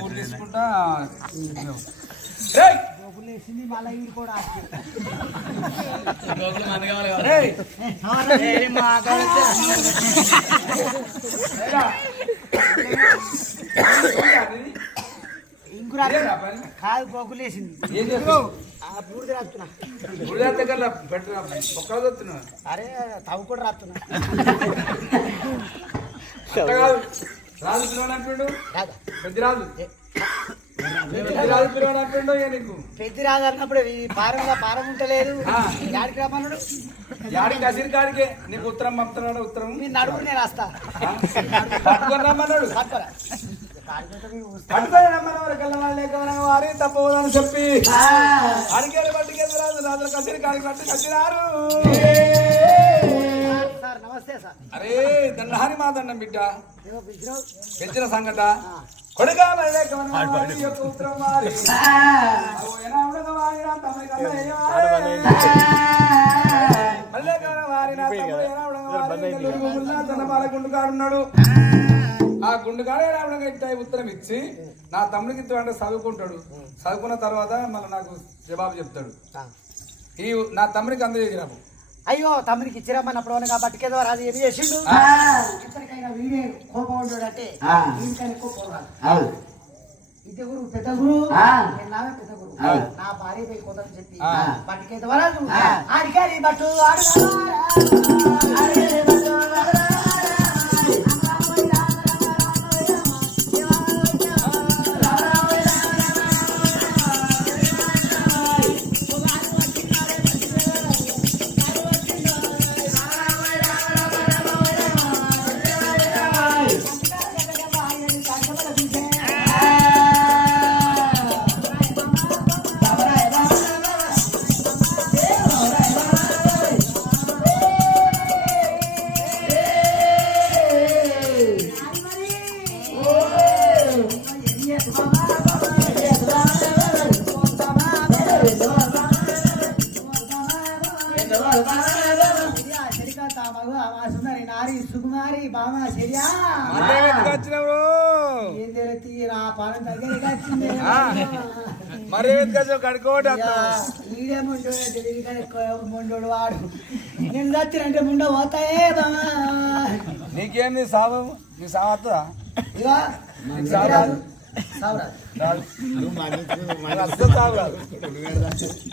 పూర్తి తీసుకుంటా కాదు గోకులేసింది అరే తవ్వు కూడా రాస్తున్నా రాజు పిలవనంటుండు పెద్దరాజు పెద్దరాజు పిలవనంటుండో నీకు పెద్దరాజు అన్నప్పుడు ఈ పారం ఉంటలేదు యాడికి రమ్మన్నాడు యాడికి అసిరి కాడికే నీకు ఉత్తరం పంపుతున్నాడు ఉత్తరం మీ నడుపు నేను వస్తా పట్టుకొని రమ్మన్నాడు పట్టుకొని రమ్మన్నవారు కళ్ళ వారి తప్పదని చెప్పి అడిగేది పట్టుకెళ్ళి రాజు రాజులకు అసిరి కాడికి పట్టు కట్టినారు. నమస్తే సార్. అరే దండాని మా దండం బిడ్డ పెంచిన సంగత కొడుగా ఉత్తరం వారి గుండుగాడున్నాడు. ఆ గుండుగాడే రావడం ఉత్తరం ఇచ్చి నా తమ్ముడికి ఇస్తాడంటే చదువుకుంటాడు. చదువుకున్న తర్వాత మళ్ళీ నాకు జవాబు చెప్తాడు. ఈ నా తమ్ముడికి అందజేసినాము. అయ్యో తమ్ముడికి ఇచ్చిరమ్మన్నప్పుడు అనగా బతికేదో రాదు ఏమి చేసిండు ఎక్కడికైనా వీడే కోపం ఉంటాడంటే ఇంకైనా కోపం రాదు. ఇద్దరు గురువు పెద్ద గురువు నావే పెద్ద గురువు నా భార్య పై కోదని చెప్పి బతికేదో రాదు ఆడికారి బట్టు సుకుమారి బామా శరియా ఏం తెలియదు నా పాలన దగ్గరికి వచ్చింది ఈడే ముండోడు వాడు నేను చచ్చినంటే ముండ పోతాయే బామా నీకేంది సాగు నీ సాగుతుందా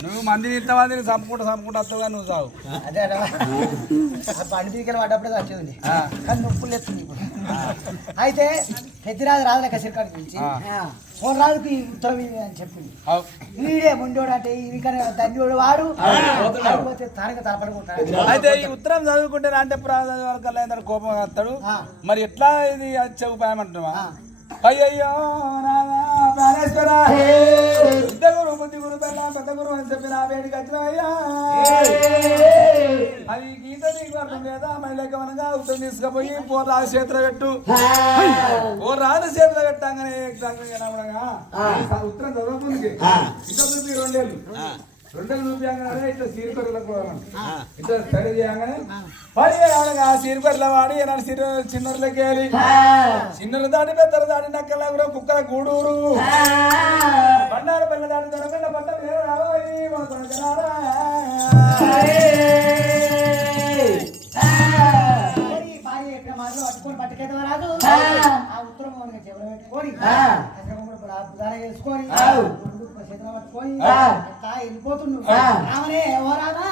నువ్వు మందిని ఇంత మందిని చంపుకుంటా వస్తావుగా నువ్వు సాగు అదే బండి తీగలు పడ్డప్పుడే వచ్చేది కానీ నొప్పులు ఎత్తుంది ఇప్పుడు. అయితే పెద్దరాజు రాజుల కసిరికాడికి పిలిచి ఓ రాజుకి ఉత్తరం అని చెప్పింది. వీడే ముండోడు అంటే ఇదికనే దండోడు వాడు తానక తలపడుకుంటాడు. అయితే ఈ ఉత్తరం చదువుకుంటే అంటే ప్రాంతాల కోపం వస్తాడు. మరి ఎట్లా ఇది చెవుపాయమంటున్నావా? అయ్యయ్యో ప్రాణేశ్వర పెద్ద గురు బుద్ధి గురు పెద్ద గురు అని చెప్పి నా వేడికి వచ్చినవయ్యా. అది గీత నీకు అర్థం లేదా? మహిళకమనగా ఉత్తరం తీసుకుపోయి పోరాజు చేతులు పెట్టు. పోరాజు చేతులు పెట్టంగానే ఉత్తరం చదవకుంది ఇంకా చూపి 2 ఏళ్ళు చూపించగానే ఇట్లా సీరికొర్రెలకు ఇట్లా స్టడీ చేయగానే ఆ సీరికొర్రెల వాడి చిన్నర్లకి వెళ్ళి చిన్నలు దాటి పెద్దలు దాటి నక్కల కూడా కుక్కల గూడూరు బండారు పిల్ల దాటి దొరకకుండా పట్ట పేరు రావాలి పట్టుకొని పట్టుకెళ్తా రాదు ఆ ఉత్తరం చెవులు పెట్టుకొని వేసుకొని చేతులు పట్టుకొని వెళ్ళిపోతుండు. రామనే ఓ రామా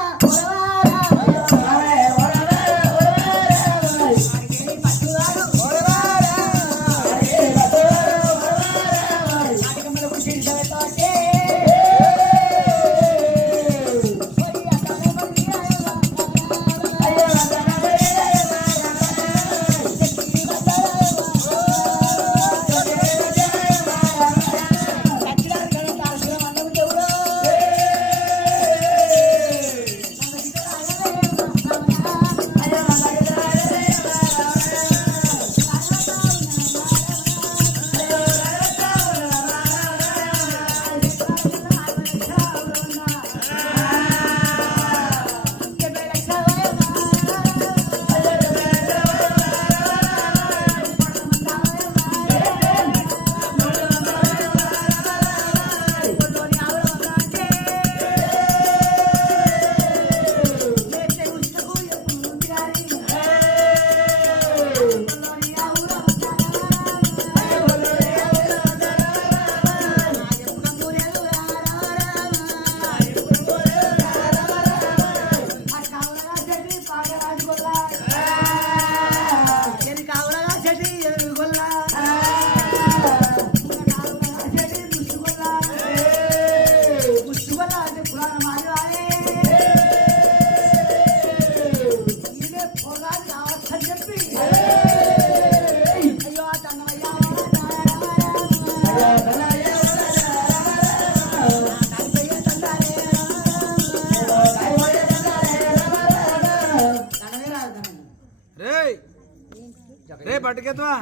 రే పట్టుకెత్తువా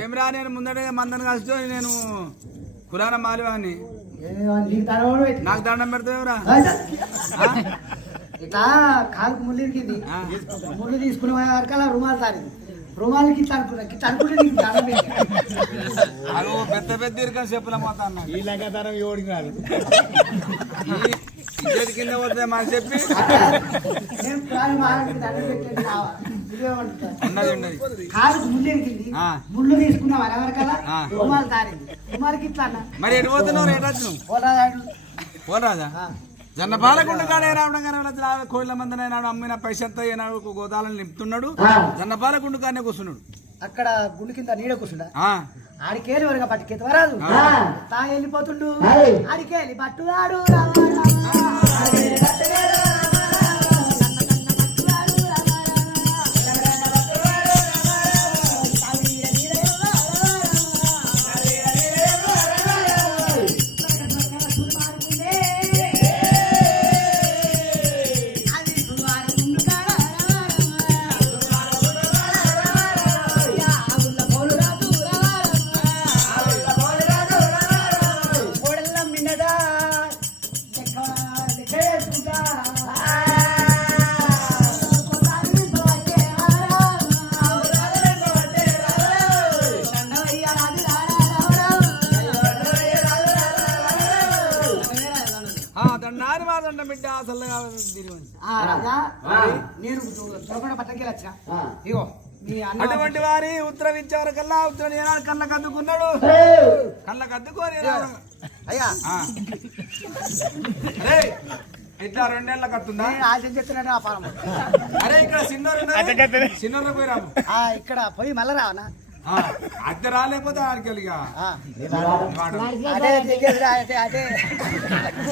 ఏం రా నేను ముందడే మందని కలిసి నేను కులాన మాలివాన్ని నాకు దండం పెడతావురా ఇట్లా కాలుకు ముళ్ళు ఇరికింది ముళ్ళు తీసుకునే వరకు అలా రుమాలు సారింది రుమాలకి ఇట్లా అనుకుంటే నీకు దండం అదో పెద్ద పెద్ద ఇరుకని చెప్పుల మొత్తం ఈ లెక్కతనం ఎవడికి రాదు ఇద్దరి కింద పోతే మాకు చెప్పి నేను దండం పెట్టండి కాలుకు ముళ్ళు ఇరికింది ముళ్ళు తీసుకున్నావు వరకల్లా రుమాలు సారింది రుమాలకి ఇట్లా అన్న మరి ఎటు పోతున్నావు రేటు వచ్చినావు పోరాదా జన్న పాలకుండ కాడే రావడం కానీ కోళ్ళ మందనైనాడు అమ్మిన పైసంతా ఏనాడు గోదాలను నింపుతున్నాడు జన్న పాలకుండ కానీ కూర్చున్నాడు అక్కడ గుండు కింద నీడ కూర్చుండా ఆడికేలి వరగా పట్టుకెత్త వరాదు తా వెళ్ళిపోతుండు ఆడికేలి పట్టువాడు అటువంటి వారి ఉత్తరం ఇచ్చేవరకల్లా ఉత్తరం ఏనాడు కళ్ళకు అద్దుకున్నాడు కళ్ళకు అద్దుకొని అయ్యా అరే ఇట్లా 2 నెలలకు వస్తుందా చెప్తున్నాడు అరే ఇక్కడ చిన్నోరు పోయి రాము ఇక్కడ పోయి మళ్ళా రావనా అద్దె రాలేకపోతే ఆడికెళ్ళిగా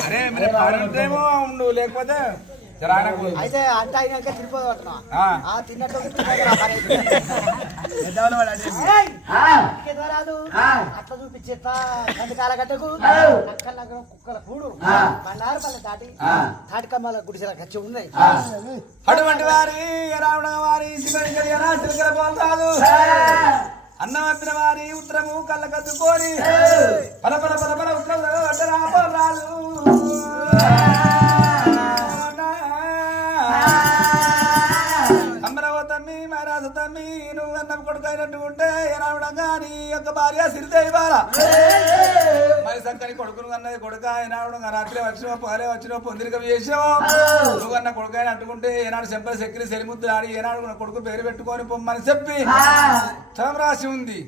అరే మరి పడుంటేమో ఉండు లేకపోతే అయితే అంట అయినాక తిరిగిపోదు తిన్నట్టు అట్లా చూపించేస్తా కందికాల గట్టకు కుక్కల కూడు బండారు పల్లె తాటికమ్మల గుడిసెల ఖర్చు ఉన్నాయి అటువంటి వారి రావడం వారి రాదు అన్నం అప్పిన వారి ఉత్తరము కళ్ళ కద్దుకొని పల పల పల పల ఉత్తరం రాదు అమరావతమ్మి మహారాజతమ్మి నువ్వు అన్నం కొడుకైనట్టు ఉంటే రావడం కానీ యొక్క భార్య సిరిదేవి బాల మరి సంకని కొడుకును అన్నది కొడుక ఏనాడు రాత్రి వచ్చినావు పగలే వచ్చినావు పొందిరిక చేసావు నువ్వు అన్న కొడుకైన అట్టుకుంటే ఏనాడు చెంపల సెక్కిరి సెలిముద్దు ఆడి ఏనాడు కొడుకు పేరు పెట్టుకొని పొమ్మని చెప్పి రాసి ఉంది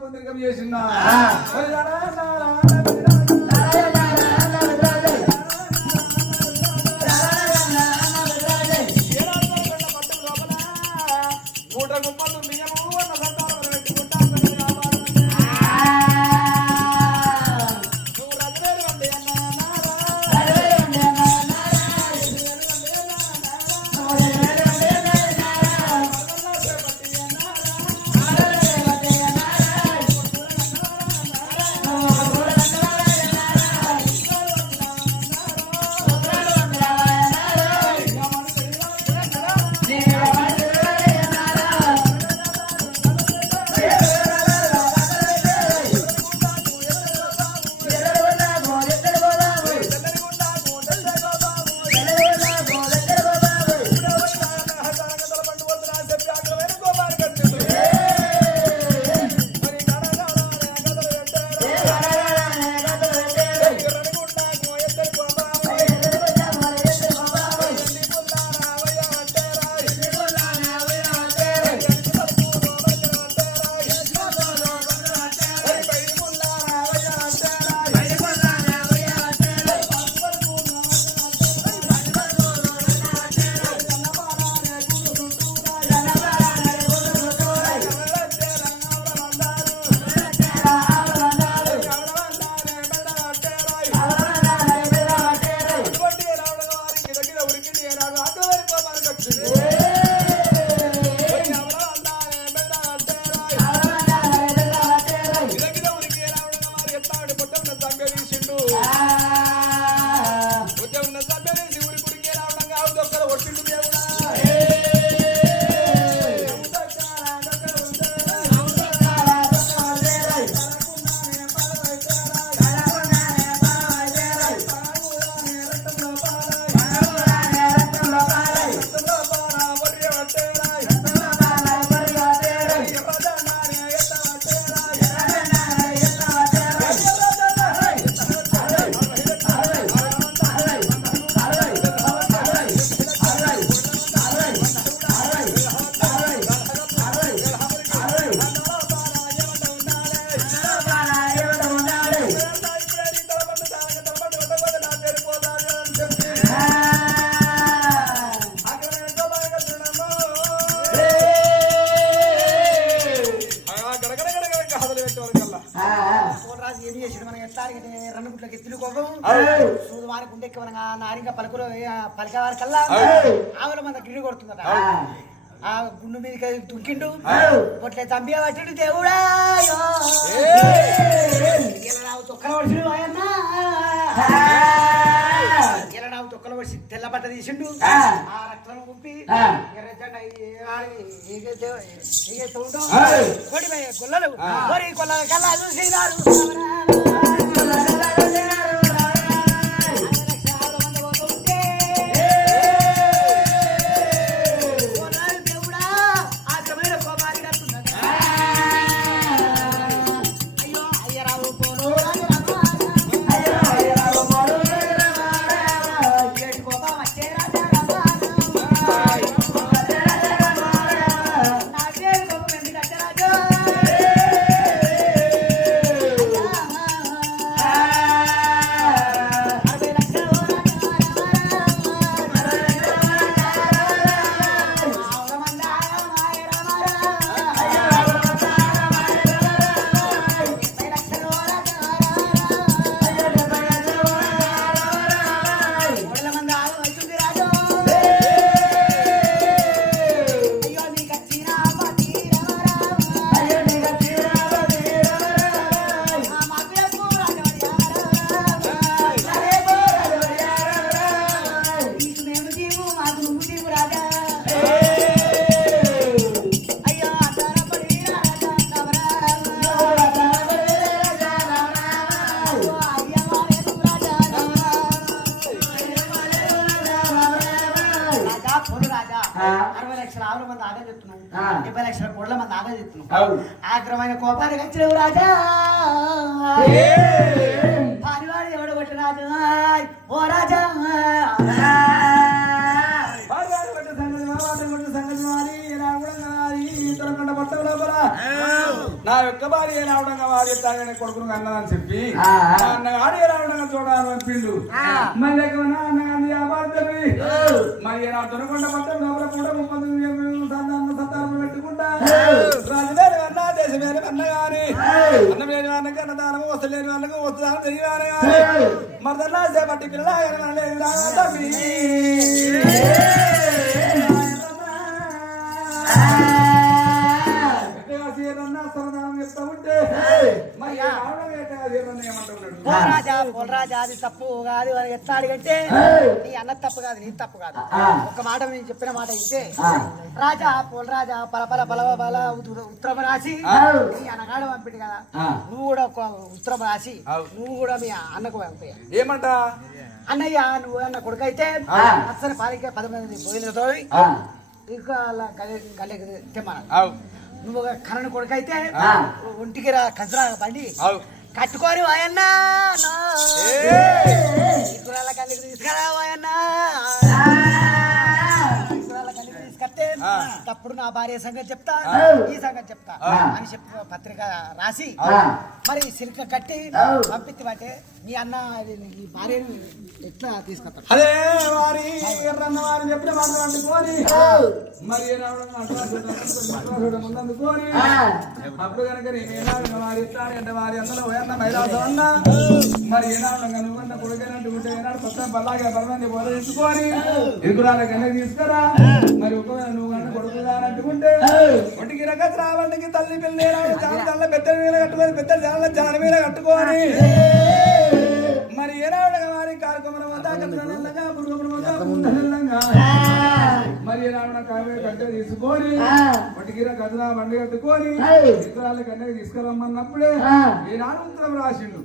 పొందిరిక చేసినా పోరాజు ఏం చేసాడు మనం ఎట్లా అడిగితే రెండు గుట్లకి ఎత్తులు కోపం సూదు వారికి ఉండెక్కి మన నారింక పలుకులు పలికేవారి కల్లా ఆవుల మన గిరి కొడుతుందట ఆ గుండు మీదకి దుంకిండు పొట్లే చంపిగా పట్టిండు దేవుడా తొక్కల పడిచిండు ఆయన తొక్కల పడిచి తెల్ల బట్ట తీసిండు ఆ రక్తం పంపి కొల్లలు కొల్లల కల్లా చూసినారు ఆగ్రమైన కోపానికి వచ్చినవు రాజా పారివాడు ఎవడు కొట్టి రాజు ఓ రాజా నా యొక్క భార్య రావడంగా వాడి తాగని కొడుకును అన్నదని చెప్పి అన్నగాడు రావడంగా చూడాలని పంపిండు మళ్ళీ అన్నగాంధీ వ్యాపారతవి మరి నా దొరకొండ పట్టం లోపల కూడా 30 సంతానం పెట్టుకుంటా రాజులేని అన్న దేశమేని అన్నగాని అన్నమేని వాళ్ళకి అన్నదానము వస్తలేని వాళ్ళకు వస్తుందానం తెలియని కానీ మరదల్లా చేపట్టి పిల్లలు లేదు తమ్మి రాజా అది తప్పు కాదు అని ఎట్లా అడిగంటే నీ అన్న తప్పు కాదు నీ తప్పు కాదు ఒక మాట నేను చెప్పిన మాట అయితే రాజా పోలరాజా పలపల బలవ బల ఉత్తరం రాసి నీ అన్నగాడు పంపిడు కదా నువ్వు కూడా ఒక ఉత్తరం రాసి నువ్వు కూడా మీ అన్నకు పంపి ఏమంట అన్నయ్య నువ్వు అన్న కొడుకైతే అసలు పాలిక 10 మంది పోయినతో ఇంకా గల్లెకి తెమ్మన్నా నువ్వు కరణ్ కొడుకైతే ఒంటికి కంచరా బండి కట్టుకొని వాయన్నా కలిగి తీసుకురా వాయన్నా తీసుకొస్తే తప్పుడు నా భార్య సంగతి చెప్తా ఈ సంగతి చెప్తా అని చెప్పి పత్రిక రాసి మరి సిల్క కట్టి పంపించమంటే నీ అన్న ఈ భార్యను ఎట్లా తీసుకొస్తాడు అదే వారి ఎర్రన్న వారిని చెప్పిన మాట అందుకోని మరి ముందుకోని అప్పుడు కనుక నేను వారి ఇస్తాను అంటే వారి అందరూ పోయన్న మైదాసం అన్నా మరి ఏనాడు నువ్వన్న కొడుకైనట్టుకుంటే ఏనాడు కొత్త బల్లాగా బలమంది పోలేసుకొని ఎదురాల కన్నా తీసుకురా మరి ఒకవేళ నువ్వు కన్నా కొడుకుదానంటుకుంటే ఒంటికి రకత రావంటికి తల్లి పిల్ల జాల పెద్ద మీద కట్టుకొని పెద్ద జాల మీద కట్టుకొని మరి ఏనాడుగా వారి కార్యక్రమం మరి ఏనాడు కావ్య కట్టె తీసుకొని ఒంటికిర కథనా బండి కట్టుకొని ఇతరాల కన్నా తీసుకురమ్మన్నప్పుడే ఈనాడు ఉత్తరం రాసిండు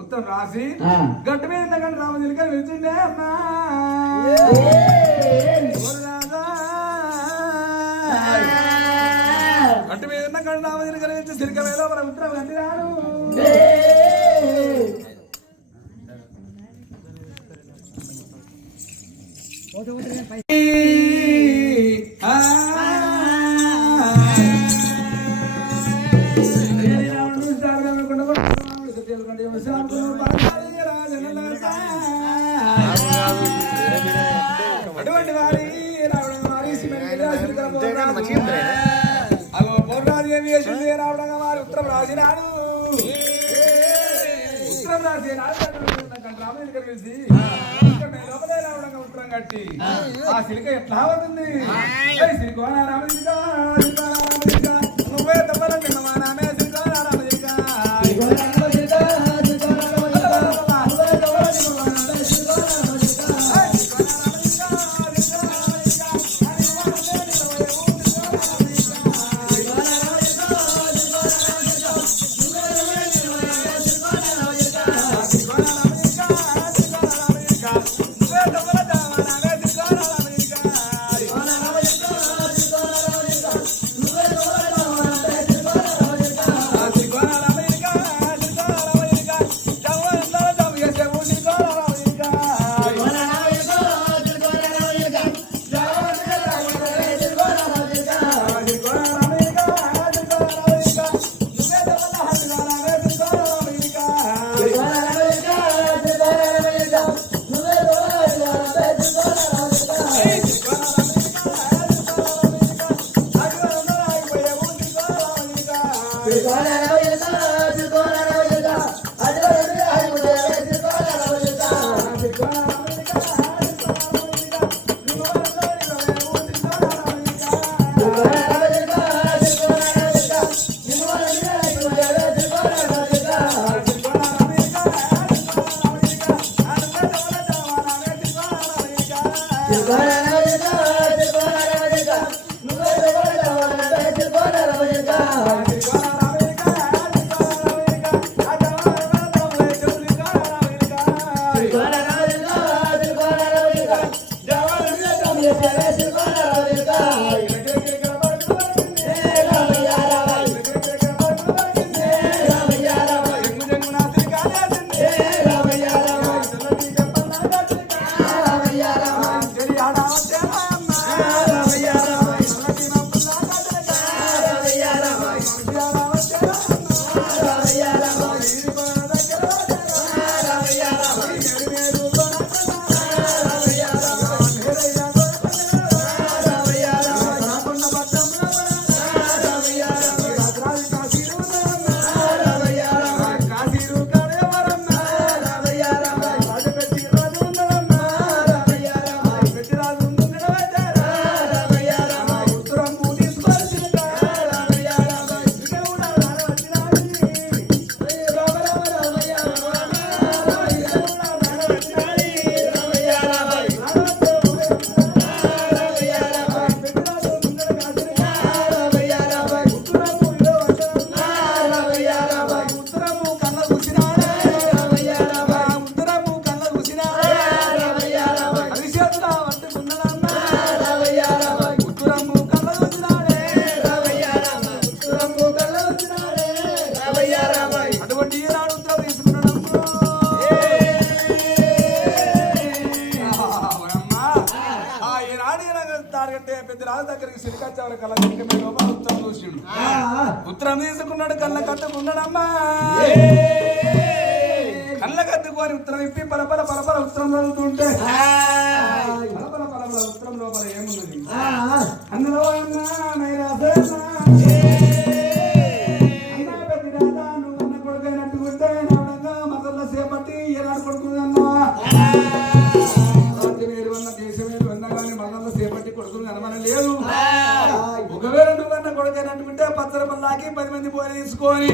ఉత్తరం రాసి గట్టు మీద కానీ రామజిలిక వెళ్తుండే అన్నా గట్టు మీద కానీ రామజిలిక వెళ్తే సిరిక మీద మన ఉత్తరం కంటినాడు అటువంటి వారి రావడం వారి ఉత్తరం రాసినాడు ఉత్తరం రాసి రామయ్య దగ్గర పిలిచి లోపలే రావడంగా ఉత్తరం కట్టి ఆ సిలిక ఎట్లా అవుతుంది సిలికో రామజిక నువ్వే తప్పలండి మా నామే సిలికో రామజిక ఉత్తరం తీసుకున్నాడు కళ్ళ కట్టుకున్నాడమ్మా కళ్ళ కట్టుకొని ఉత్తరం ఇప్పి పలపల పలపల ఉత్తరం చదువుతుంటే పలపల పలపల ఉత్తరం లోపల ఏమున్నది అందులో అన్నా నువ్వు అన్న కొడుకైనట్టుకుంటే నవడంగా మగళ్ళ సేపట్టి ఏనాడు కొడుకుందన్నా రాజ్యమేరు అన్న దేశమేరు అన్నా కానీ మగళ్ళ సేపట్టి కొడుకుని కనమన లేదు ఒకవేళ నువ్వన్న కొడుకైనట్టుకుంటే పచ్చర పల్లాకి 10 మంది పోలి తీసుకొని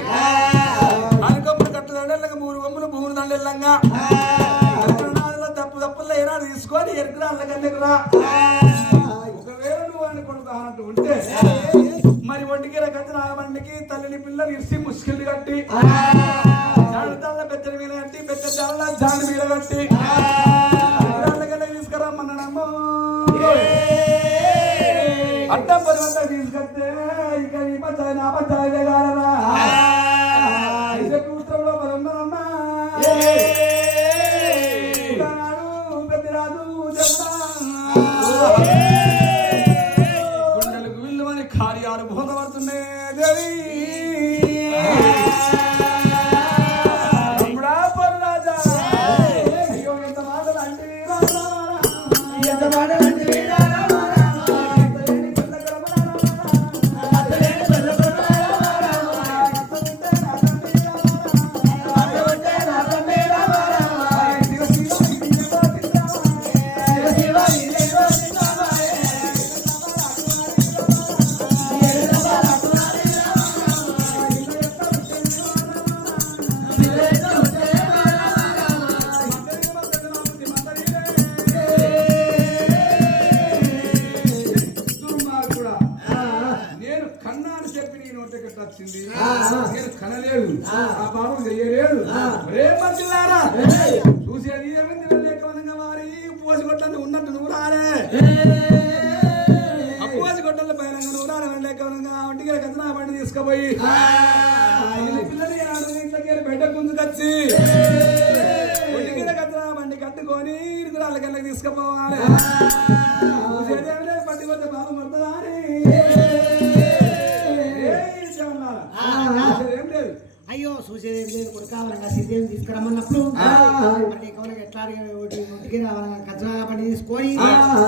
అనుకప్పుడు కట్టు దండెళ్ళగా 3 కొమ్ములు భూమి దండెళ్ళంగా తప్పుల్లో ఏనాడు తీసుకొని ఎరుకురా అల్లగల్లెకురా ఒకవేళ నువ్వు అని కొడుకు అన్నట్టు ఉంటే మరి ఒంటికి కత్తి నాగబండికి తల్లిని పిల్లలు ఇసి ముసుకిళ్ళు కట్టి జాడతల్ల పెద్దల మీద కట్టి పెద్ద జాడ జాడి మీద కట్టి అల్లగల్ల తీసుకురమ్మన్నాడమ్మో అడ్డం పరివంతా తీసుకొస్తే ఇక ఈ పంచాయి నా పంచాయితే కాలరా కూతురంలో పదమ్మా పెద్దరాజు గుండెలకు విల్లుమని కార్యాలు బోధపడుతున్నాయి దేవి రాజా అయ్యో ఎంత మాటలు అంటే ఎంత మాటలు అంటే Amen. కన్నాను చెప్పి నీ నోటికి వచ్చింది నేను కనలేదు ఆ పాపం చెయ్యలేదు రే మధ్యలారా చూసేది ఏమింది వెళ్ళేకవనంగా వారి పోసి కొట్టని ఉన్నట్టు నువ్వు రారే అప్పోసి కొట్టల పైన నువ్వు రాని వెళ్ళేకవనంగా ఒంటికి కథనా బండి తీసుకుపోయి పిల్లలు ఇంట్లోకి బయట గుంజుకొచ్చి ఒంటికి కథనా బండి కట్టుకొని ఇరుగురాళ్ళ కిందకి తీసుకుపోవాలి పట్టి కొట్టే బాబు మర్దదా అయ్యో చూసేదేం లేదు కొడుకు కావాలంగా సిద్ధేవి తీసుకురమ్మన్నప్పుడు ఎట్లా ఒంటికి రావాలంగా కచ్చరా బండి తీసుకొని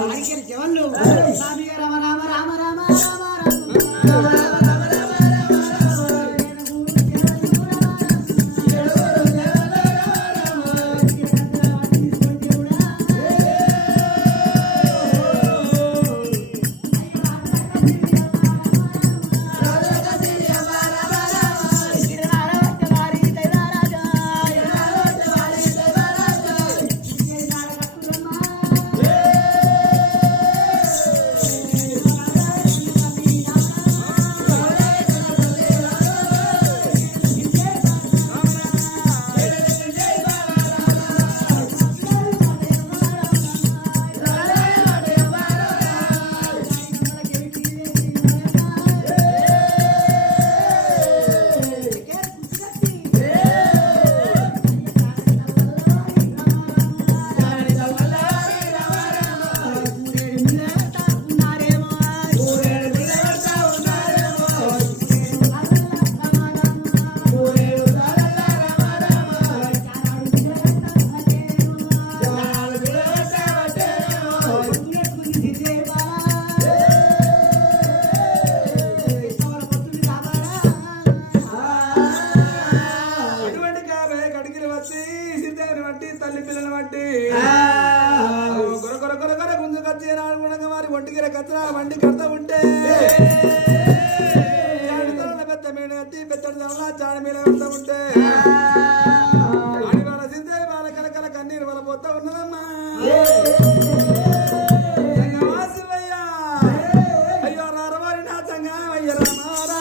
అడిగిన జవాన్లు రామ రామ రామ రామ రామ రామ ఒంటికి కచ్చరా బండి కడతా ఉంటే పెద్ద మీద పెద్ద చాడి మీద కడతా ఉంటే అని వాళ్ళ సిందే వాళ్ళ కలకల కన్నీరు వాళ్ళ పోతా ఉన్నదమ్మా అయ్యో రారవారి నా చంగా అయ్య రామారా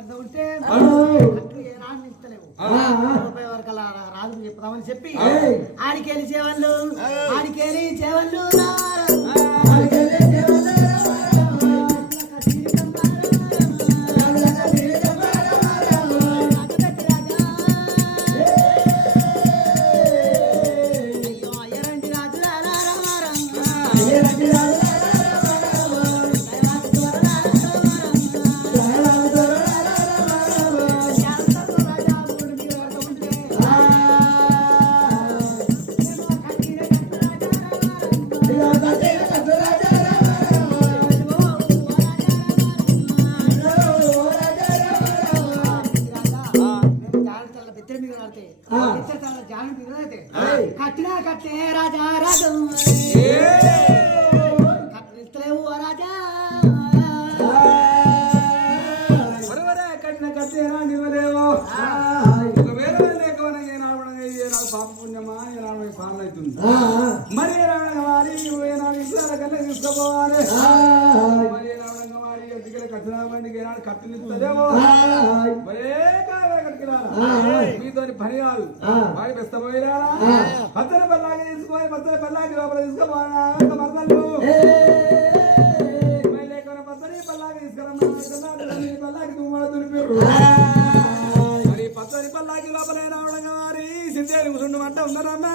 కడతా ఉంటే ఏనాడు ఇస్తలేవు రూపాయి వరకు అలా రాజు చెప్తామని చెప్పి ఆడికెళ్ళి చేవళ్ళు ఆడికెళ్ళి చేవళ్ళు కట్టినా కట్టే రాజా రాజు కట్టలేవు రాజా కట్టిన కట్టేనా నివ్వలేవో ఒకవేళ లేకపోయినా ఏనాడు పాప పుణ్యమా ఏనాడు పాలన అవుతుంది మరి ఏనాడు వారి ఏనాడు ఇంట్లో కన్నా తీసుకోపోవాలి మరి ఏనాడు వారి దగ్గర కట్టిన బండికి ఏనాడు కట్టనిస్తుందేమో మీతోని పని కాదు వాడి బెస్తపోయినా పచ్చని పల్లాకి తీసుకొని పచ్చని పల్లాకి లోపల తీసుకోపోనా మరదలు లేకుండా పచ్చని పల్లాకి తీసుకురమ్మా పల్లాకి తుమ్మడ తులిపారు మరి పచ్చని పల్లాకి లోపల రావడంగా వారి సింధేరి కూర్చుండమంట ఉన్నారమ్మా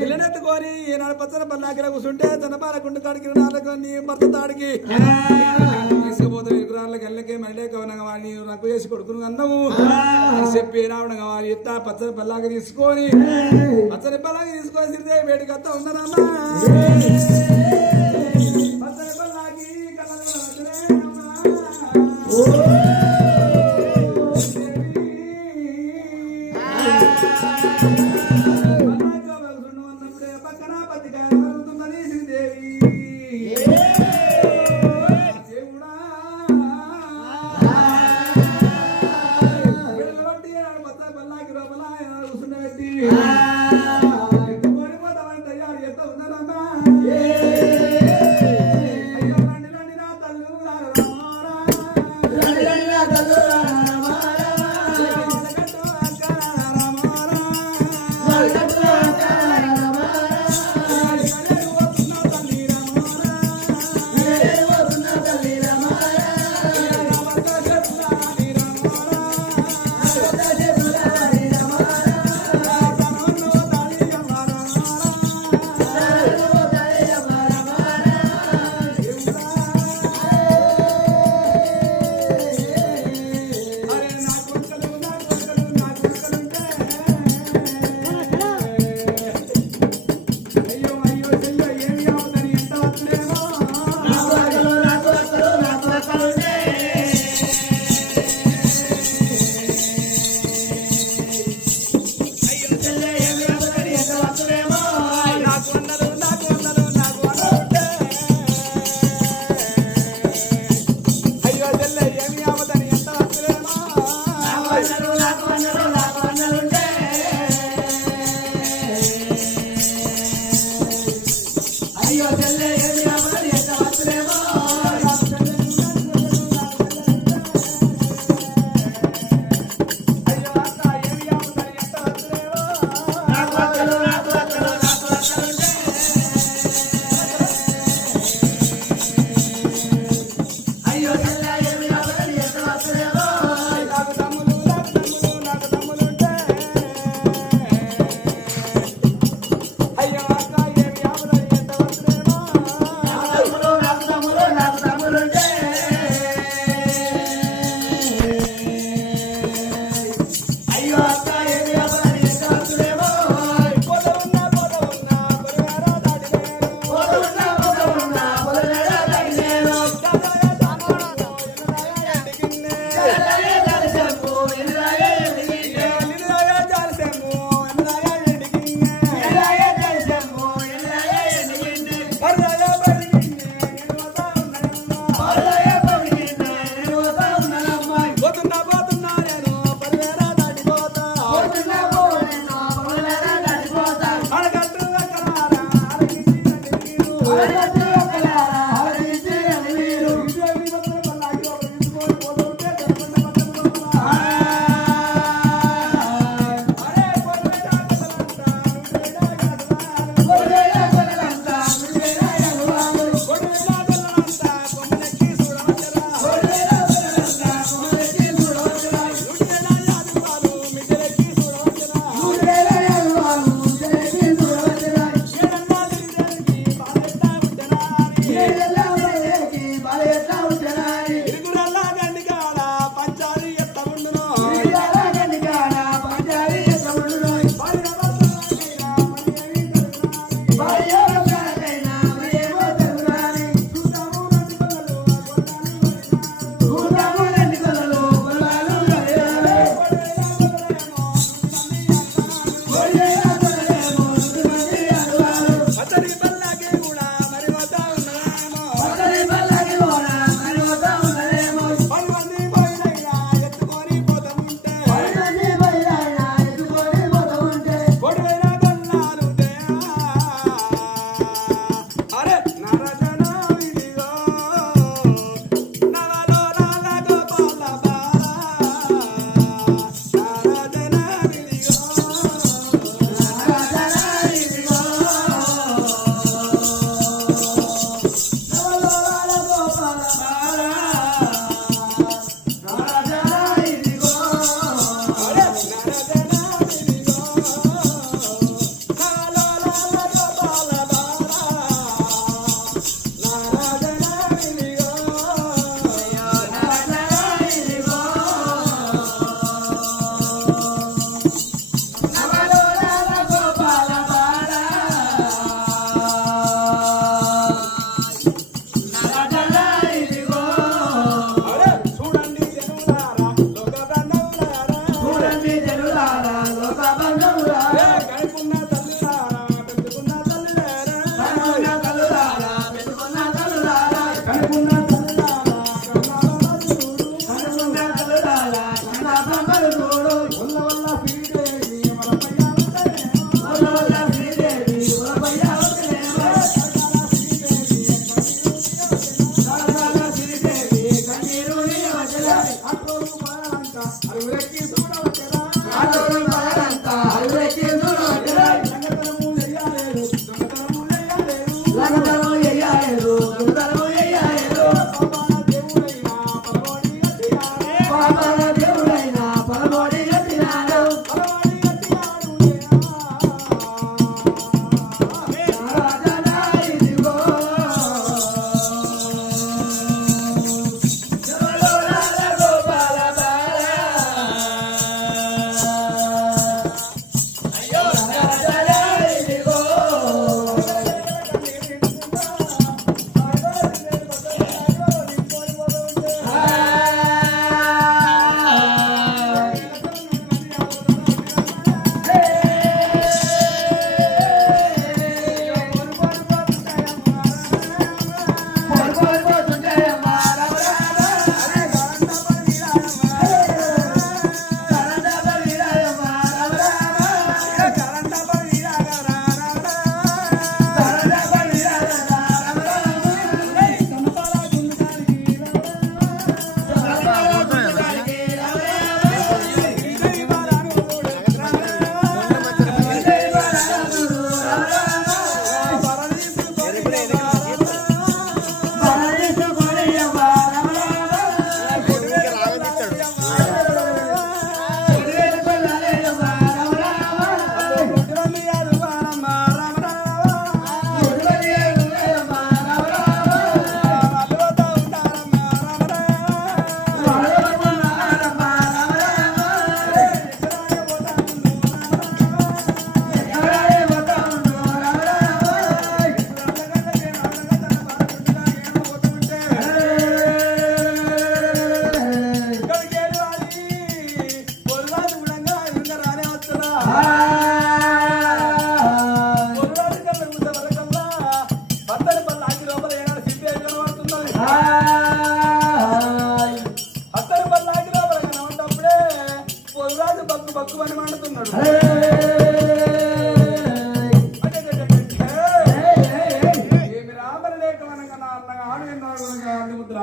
పిల్లనెత్తుకొని ఈనాడు పచ్చని పల్లాకిలో కూర్చుంటే తన పాలకుండు కాడికి నాలుగు భర్త తాడికి తీసుకుపోతే విగ్రహాలకు వెళ్ళకే మళ్ళీ కవనంగా వాడిని నాకు వేసి కొడుకును అన్నము అని చెప్పి రావడంగా వారి ఎత్త పచ్చని పల్లాకి తీసుకొని పచ్చని పల్లాకి తీసుకొని సిరిదే వేడికి వస్తా ఉన్నారమ్మా పచ్చని పల్లాకి పక్కన పత్తికాయ జరుగుతుందని శ్రీదేవి రాజా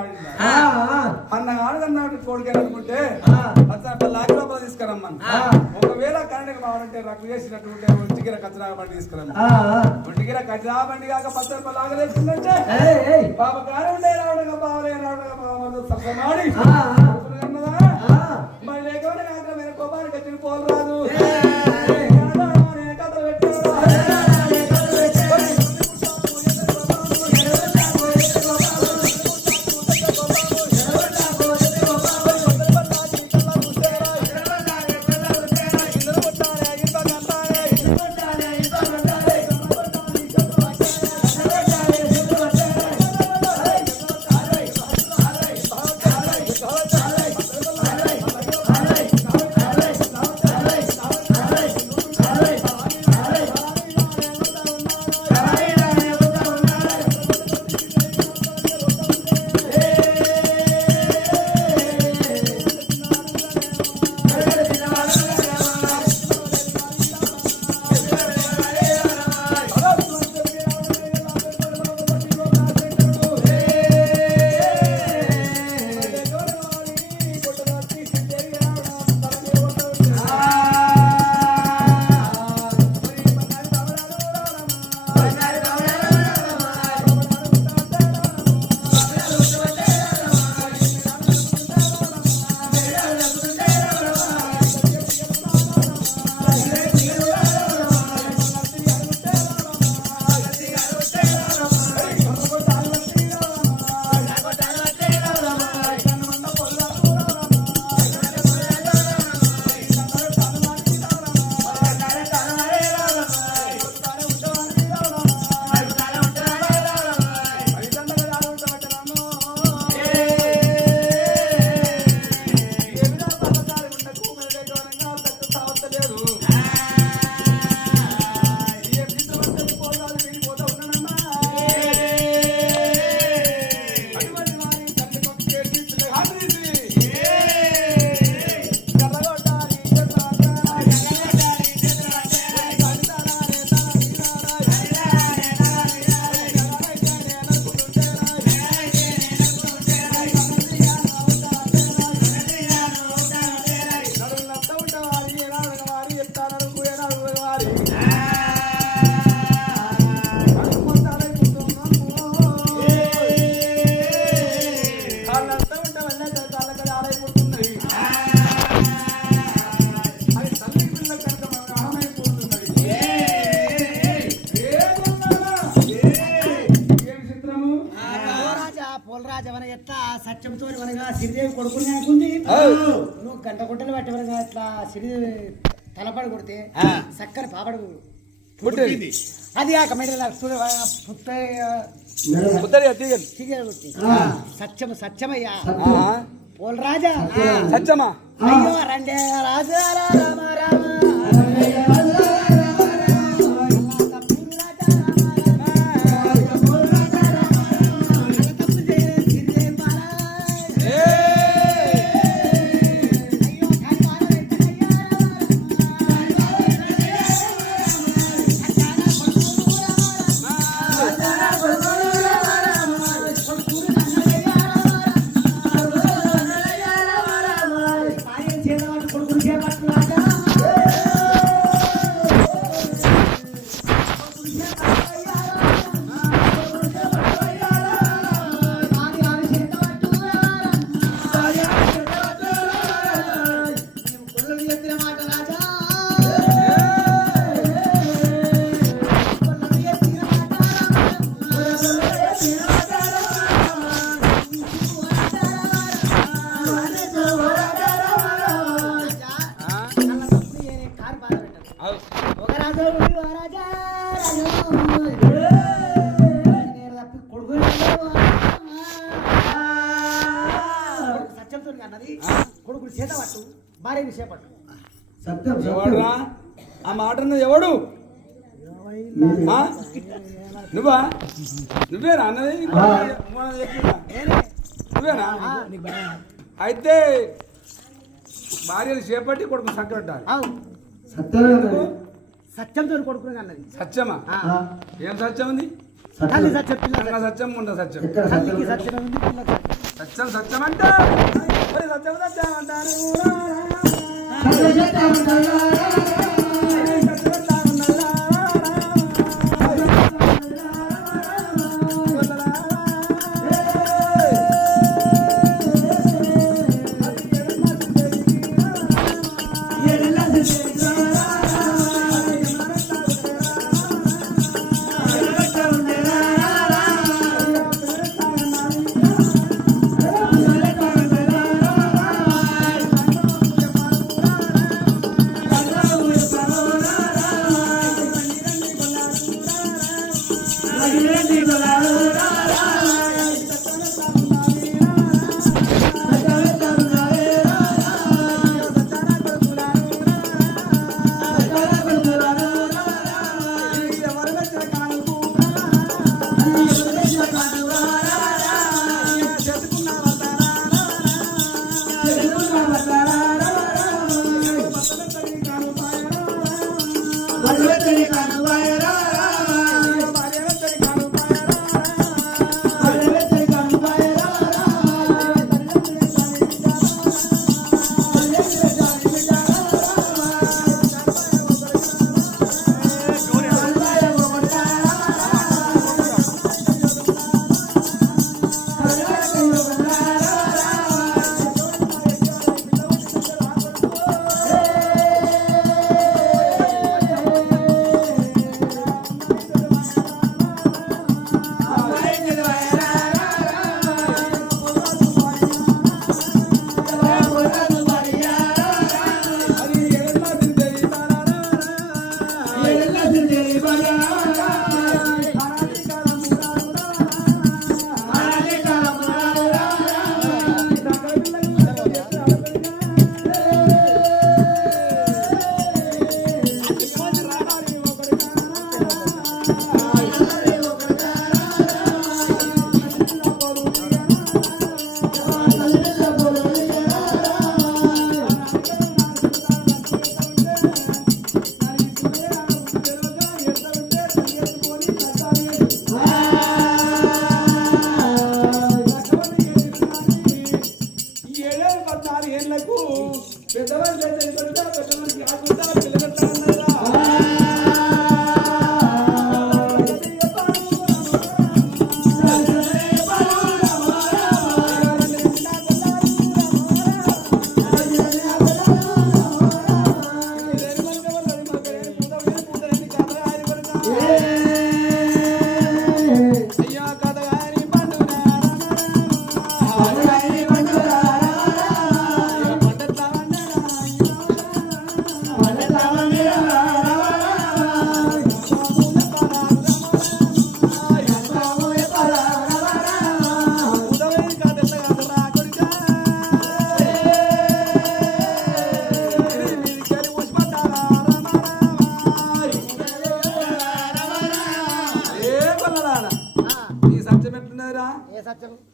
ఆడిందా అన్నగాడు అన్నాడు కోడికి అనుకుంటే లాకి లోపల తీసుకురమ్మను. ఒకవేళ కరెంట్ కావాలంటే రక్కు చేసినట్టు ఒంటిగిర కచ్చరా బండి తీసుకురమ్మను. ఒంటిగిర కచ్చరా బండి కాక 10 రూపాయలు లాగలేస్తుందంటే బాబా గారు ఉండే రావడం బావలే రావడం సమాడి మరి లేకపోతే కాక మీరు కోపానికి వచ్చిన పోలు రాదు. కథలు పెట్టారు సత్యంతో సిరిదేవి కొడుకుని అనుకుంది. నువ్వు గంట గుంటలు పట్టేవరగా అట్లా సిరిదేవి తలపడి కొడితే చక్కని పాపడు పుట్టింది. అది ఆ కమిటీ సత్యము సత్యమయ్యా పోలరాజా సత్యమా అయ్యో రండే రాజా రామ రామ కొడుకులు చేత పట్టు భార్య చేపట్టు సత్యం ఆ మాట ఎవడు నువ్వా నువ్వేనా అన్నది నువ్వేనా అయితే భార్యలు చేపట్టి కొడుకు సంకటాలి సత్యంతో కొడుకుని అన్నది సత్యమా ఏం సత్యం ఉంది తల్లి సత్యం పిల్ల సత్యం ఉండ సత్యం తల్లికి సత్యం ఉంది సత్యం సత్యం అంటే మరి సత్యం సత్యం అంటారు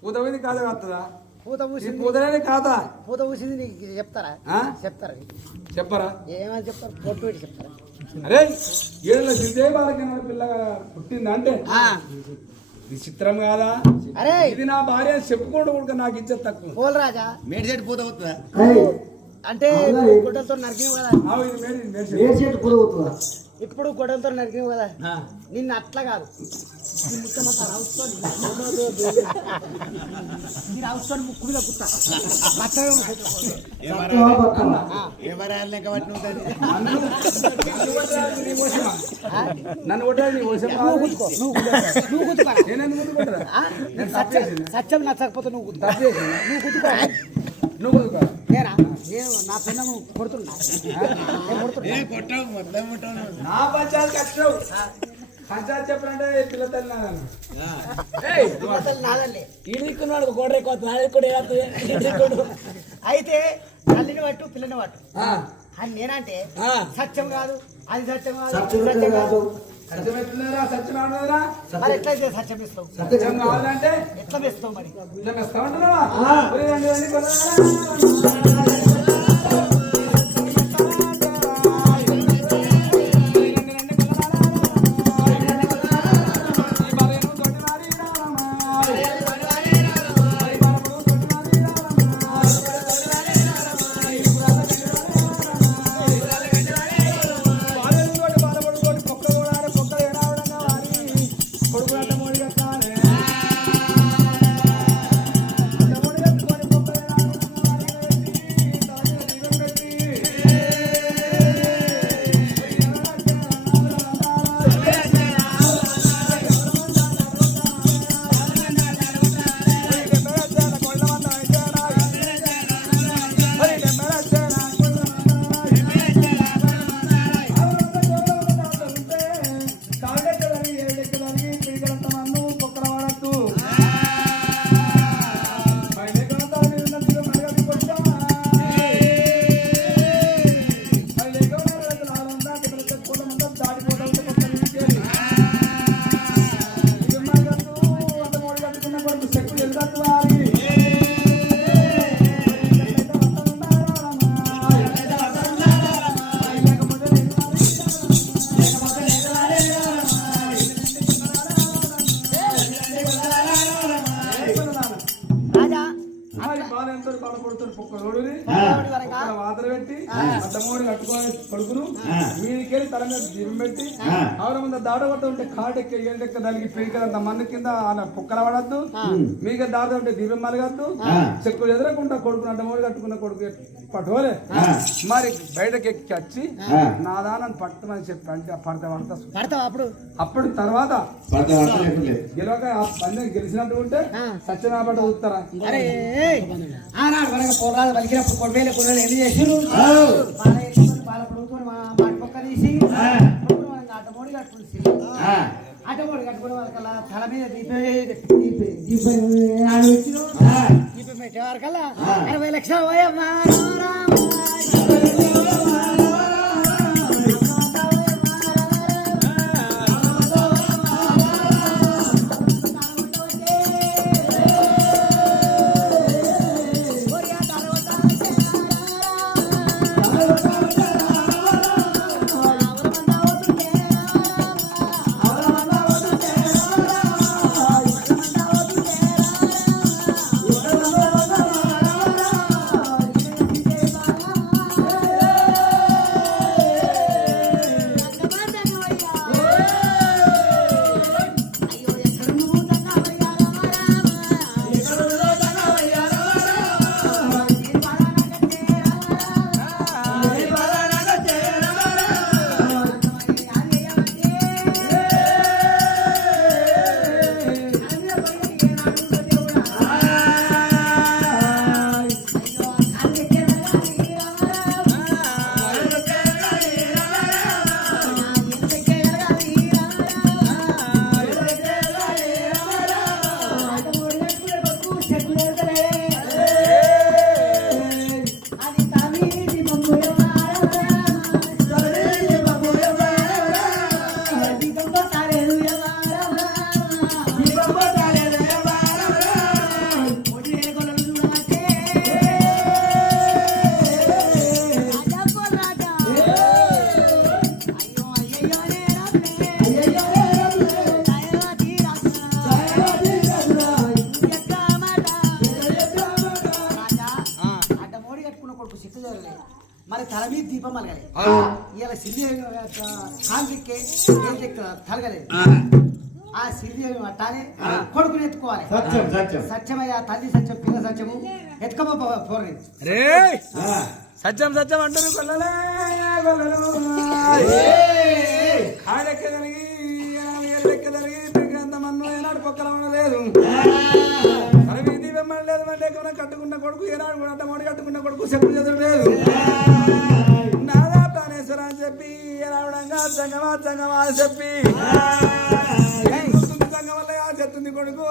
పూతపోయింది కాదా కాదా పూత పూసింది పూతలేని కాదా పూత పూసింది నీకు చెప్తారా చెప్తారా చెప్పరా ఏమని చెప్తారు పొట్టు పెట్టి చెప్తారా అరే ఏళ్ళ సిద్ధే బాలకైనా పిల్లగా పుట్టింది అంటే విచిత్రం కాదా అరే ఇది నా భార్య చెప్పుకోవడం కూడా నాకు ఇచ్చే తక్కువ పోల్ రాజా మేడి చెట్టు పూత అవుతుందా అంటే గుడ్డలతో నరికినావు కదా ఇప్పుడు గొడవలతో నరికినావు కదా నిన్ను అట్లా కాదు ముక్కు మీద కుత్తా నన్ను కొట్టాలి సత్యం నచ్చకపోతే నువ్వు కుట్టుకో నువ్వు నేనా నేను నా పిల్ల కొడుతున్నా నా పంచాలు కష్టం పంచాలు చెప్పాలంటే పిల్ల తల్లి నాదండి ఈడుకున్నాడు గోడ్రే కొత్త నాది కూడా అయితే తల్లిని పట్టు పిల్లని పట్టు అని నేనంటే సత్యం కాదు అది సత్యం కాదు సత్యం కాదు సత్యం ఎట్లున్నారా సత్యం ఆడరా మరి ఎట్లయితే సత్యం ఇస్తావు సత్యం కావాలంటే ఎట్లా ఇస్తావు మరి ఇట్లా ఇస్తామంటున్నావా బాలెంతో బాధపడుతాడు పొక్కలోడుని పొక్కలోడి వరక వాతలు పెట్టి అడ్డమోడి కట్టుకొని కొడుకును వీడికెళ్ళి తల మీద దీపం పెట్టి ఆవిడ ముందు దాడబట్ట ఉంటే కాటెక్కి ఎండెక్క దానికి పీకలంత మంది కింద పొక్కల పడద్దు మీకు దాడ ఉంటే దీపం మలగద్దు చెక్కులు ఎదురకుండా కొడుకును అడ్డమోడి కట్టుకున్న కొడుకు పట్టుకోలే మరి బయటకి ఎక్కి వచ్చి నా దానని పట్టమని చెప్పి అంటే పడతా అప్పుడు తర్వాత గెలవక పందెం గెలిచినట్టు ఉంటే సత్యనాపట చూస్తారా అరే ఆనాడు మనకు పోరాదు వలికినప్పుడు కొడువేలు కొడువేలు ఎన్ని చేసిరు పాల పడుకొని మాటి పక్క తీసి అడ్డమోడి కట్టుకుని అడ్డమోడి కట్టుకునే వాళ్ళకల్లా తల మీద దీపం పెట్టే వారికల్లా 60 లక్షలు పోయమ్మా మరి తల మీద దీపం మలగలేదు ఇలా సిరిదేవి కాంతికి తలగలేదు ఆ సిరిదేవి అట్టానే కొడుకుని ఎత్తుకోవాలి సత్యమయ్య తల్లి సత్యం పిల్ల సత్యము ఎత్తుకోపోరు సత్యం సత్యం అంటారు కొల్లలే కాడెక్కదలిగి అంతమన్ను ఏనాడు పొక్కల ఉండలేదు దీపం లేదు అంటే కట్టుకున్న కొడుకు ఏనాడు కూడా అడ్డమోడి కట్టుకున్న కొడుకు చెప్పు చదవలేదు నాదా ప్రాణేశ్వర అని చెప్పి రావడంగా సంగమా సంగమా అని చెప్పి సంగం వల్ల చెప్తుంది కొడుకు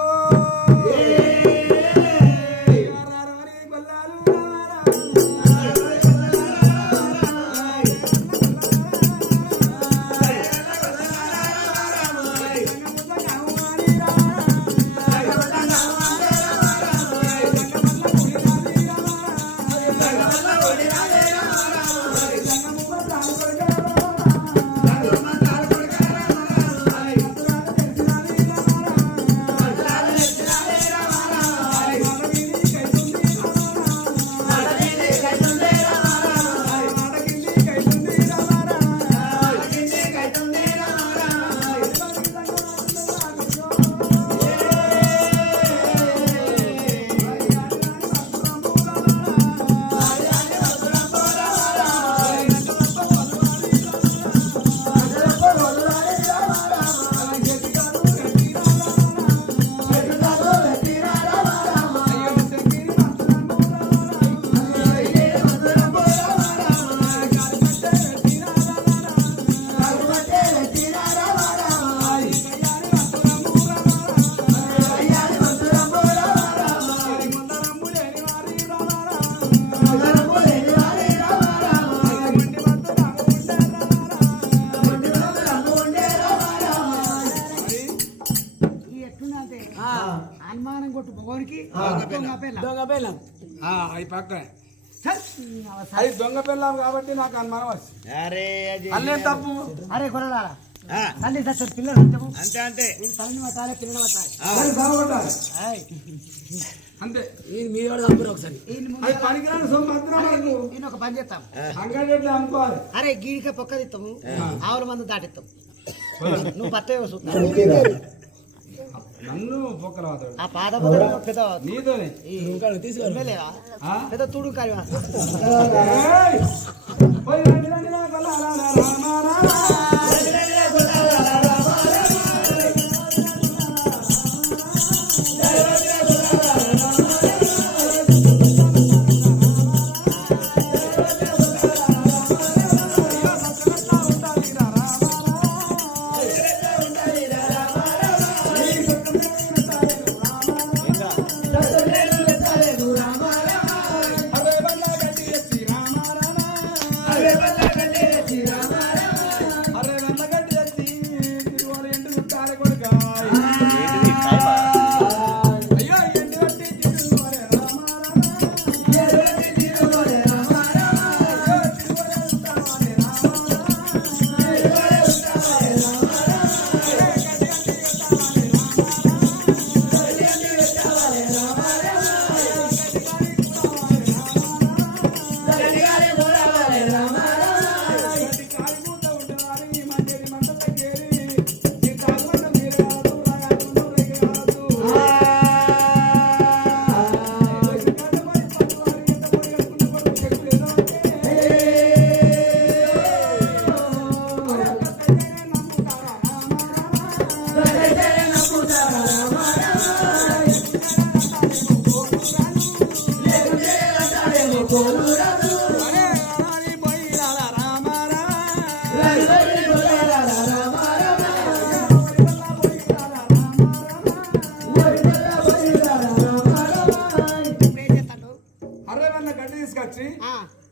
అనుమానం కొట్టు మొగోనికి దొంగ పిల్లం అవి పక్క అది దొంగ పిల్లం కాబట్టి నాకు అనుమానం వచ్చింది అల్లే తప్పు అరే కొరడా తల్లి సత్యం పిల్లలు సత్యము అంతే అంతే తల్లిని పట్టాలి పిల్లలు పట్టాలి అంతే ఈ మీద కూడా చంపురు ఒకసారి అది పనికిరాని సొమ్ము మాత్రం మనకు నేను ఒక పని చేస్తాం అంగడి అనుకోవాలి. అరే గీడిక పొక్క తిస్తాము ఆవుల మంది దాటిస్తాం నువ్వు పట్టే చూస్తా నన్ను పొక్కలు మాట్లాడు ఆ పాద పెద్ద నీతోనే తీసుకొని ఎమ్మెల్యేవా? పెద్ద తుడు కాయవా ఏయ్! పోయి రండి, రండి, రా, కొల్ల, రా, రా, రా, రా, రా.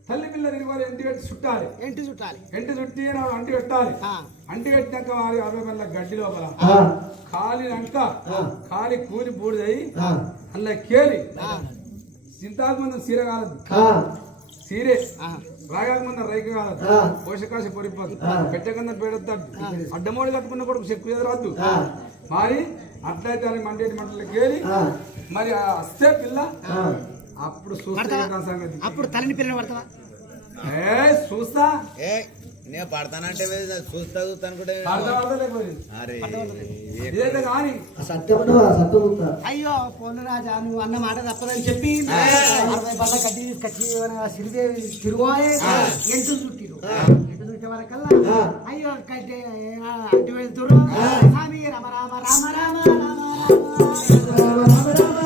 తల్లి పిల్ల తిరిగి ఇంటి కట్టి చుట్టాలి. ఎంటి చుట్టి అంటి కట్టాలి. అంటి కట్టినాక వారి 60 పిల్లల గడ్డి లోపల కాలినాక కాలి కూలి బూడిదయి అలా కేలి చింతాకు మంది సీర కాలదు సీరే రాగాక మంది రైక కాలదు పోషకాశ పొడిపోదు పెట్టకుండా పెడతాడు అడ్డమోడి కట్టుకున్న కొడుకు చెక్కు ఎదురద్దు మరి అట్లయితే అని మండేటి మంటలు కేలి మరి వస్తే పిల్ల అప్పుడు చూస్తా సంగతి. అప్పుడు తల్లిని పిల్లలు పడతావా? చూస్తా నేను పడతానంటే చూస్తా చూస్తాను కూడా అయ్యో పోను రాజా నువ్వు అన్న మాట తప్పదని చెప్పి 60 బల్ల కడ్డీ తీసుకొచ్చి సిరిదేవి తిరుగువాయే ఎంటు చుట్టిరు ఎంటు చుట్టే వరకల్లా అయ్యో కట్టే అడ్డు వెళ్తురు స్వామి రామ రామ రామ రామ రామ రామ రామ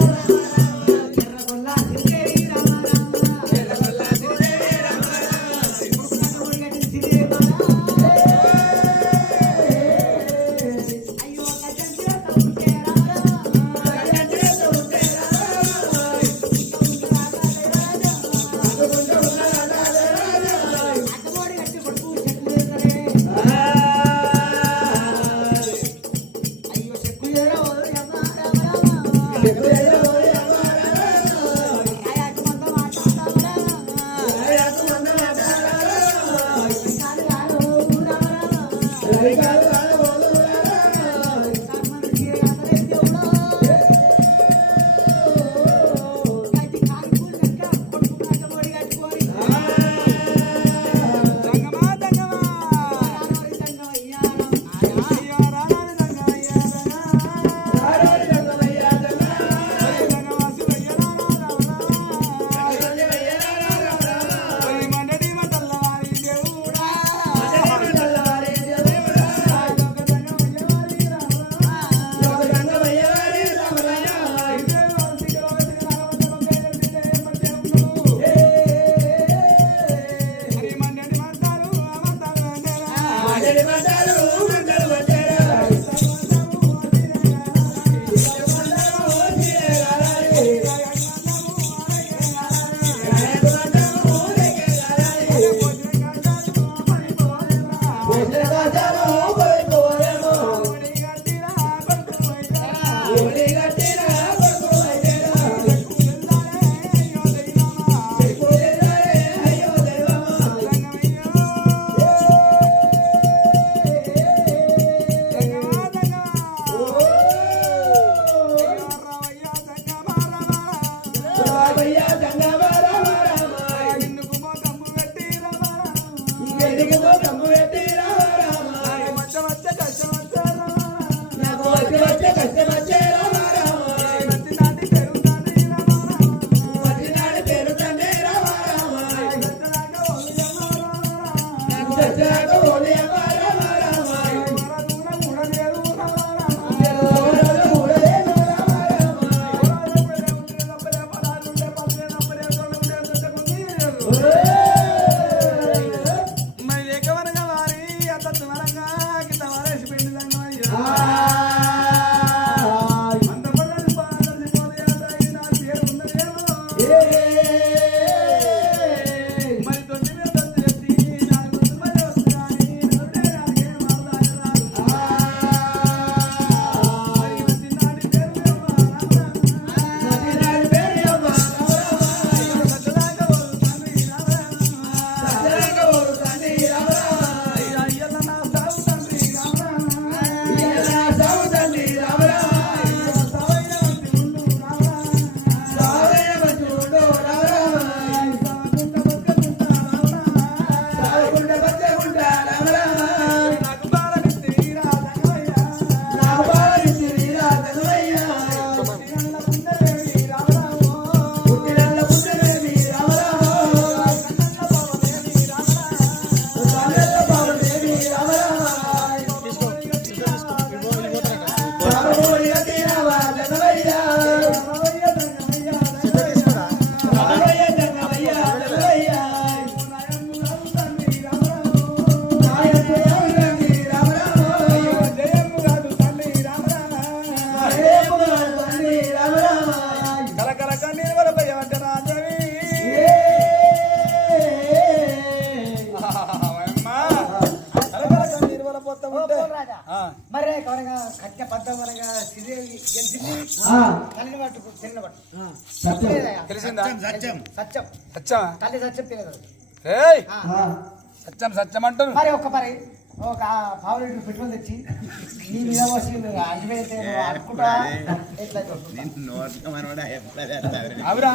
మరి తొట్టి మీద తొట్టి ఎత్తి నాలుగు గుండు మరి వస్తున్నాని నడుడే నాలుగే మారుదాగరాదు మరి వచ్చినాడి పేరు సత్యదాకా ఓరు తండ్రి రామరామ అయ్యల నా సాగు తండ్రి రామరామ సావైన వంటి ఉండు నాకు బాలనిస్తే కలకల కన్నీరు వల భయవంట రాజవి కలకల కన్నీరు వల పొత్త ఉంటే మరి కవరగా కట్ట పద్దమనగా శ్రీదేవి గెలిచింది తల్లిని పట్టు తిన్న పట్టు తెలిసిందా సత్యం సత్యం సత్యమా తల్లి సత్యం తెలియదు ఏయ్ సత్యం సత్యం అంటారు మరి ఒక పావు లీటర్ పెట్రోల్ తెచ్చి నీ మీద వచ్చి అంటిపోయితే నువ్వు అనుకుంటా ఎట్లా నోట్ల మనవాడు అవురా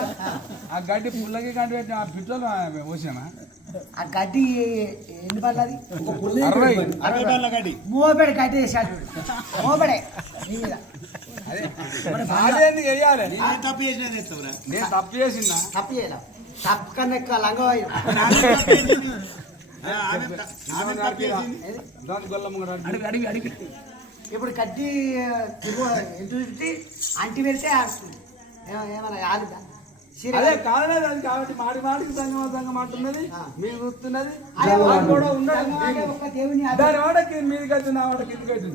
ఆ గడ్డి పుల్లకి గడ్డి పెట్టిన ఆ పిట్టలు పోసినామా ఆ గడ్డి ఎన్ని పడ్డది 60 మోపెడ గడ్డి వేసాడు మోపెడే నీ మీద అదేంది వెయ్యాలి తప్పు చేసిన తెస్తావురా నేను తప్పు చేసిందా తప్పు చేయలేం తప్పు కన్నా ఎక్కువ లంగవాయి దాని గొల్లమ్మ అడిగి ఇప్పుడు గడ్డి తిరిగి అంటి పెడితే ఆడుతుంది ఏమన్నా ఆడుదా అదే కాలేదు అది కాబట్టి మాడి మాడికి సంగం అంటున్నది మీరు చూస్తున్నది కూడా ఉండదు ఒక్క దేవుని దాని వాడకి మీది కట్టి నా వాడకి ఇది కట్టి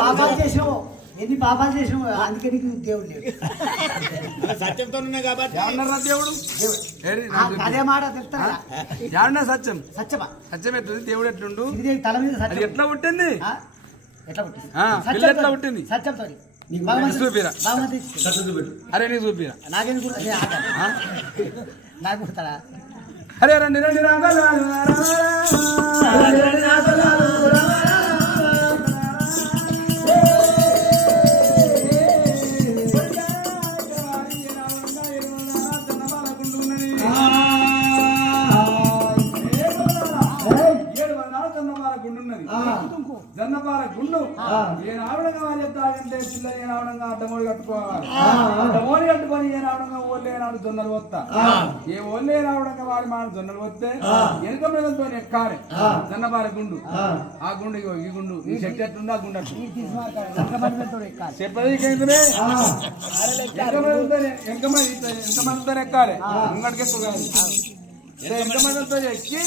పాపాలు చేసినావు ఎన్ని పాపాలు చేసినావు అందుకే నీకు దేవుడు లేడు సత్యంతో ఉన్నాయి కాబట్టి ఏమన్నారా దేవుడు అదే మాట తెలుస్తా ఏమన్నా సత్యం సత్యమా సత్యం ఎట్లుంది దేవుడు ఎట్లుండు శ్రీదేవి తల మీద అది సత్యం ఎట్లా పుట్టింది ఎట్లా పుట్టింది పిల్ల ఎట్లా పుట్టింది సత్యంతో చూపిరా బాగుమతి అరే నీ చూపిరా నాకేం నాకు పుడతాడా అరే రండి రండి జన్నపార గుండు ఏ రావడంగా వాళ్ళు చెప్తాడంటే పిల్ల ఏ రావడంగా అడ్డమోడి కట్టుకోవాలి అడ్డమోడి కట్టుకొని ఏ రావడంగా ఓళ్ళే నాడు జొన్నలు వస్తా ఏ ఓళ్ళే రావడంగా వాడి మాట జొన్నలు వస్తే వెనుక మృగంతో ఎక్కాలి జన్నపార గుండు ఆ గుండు ఇగో ఈ గుండు ఈ శక్తి ఎట్లుందో ఆ గుండు చెప్పదే ఎంతమందితో ఎక్కాలి ముంగడికి ఎక్కువ కాదు ఎంతమందితో ఎక్కి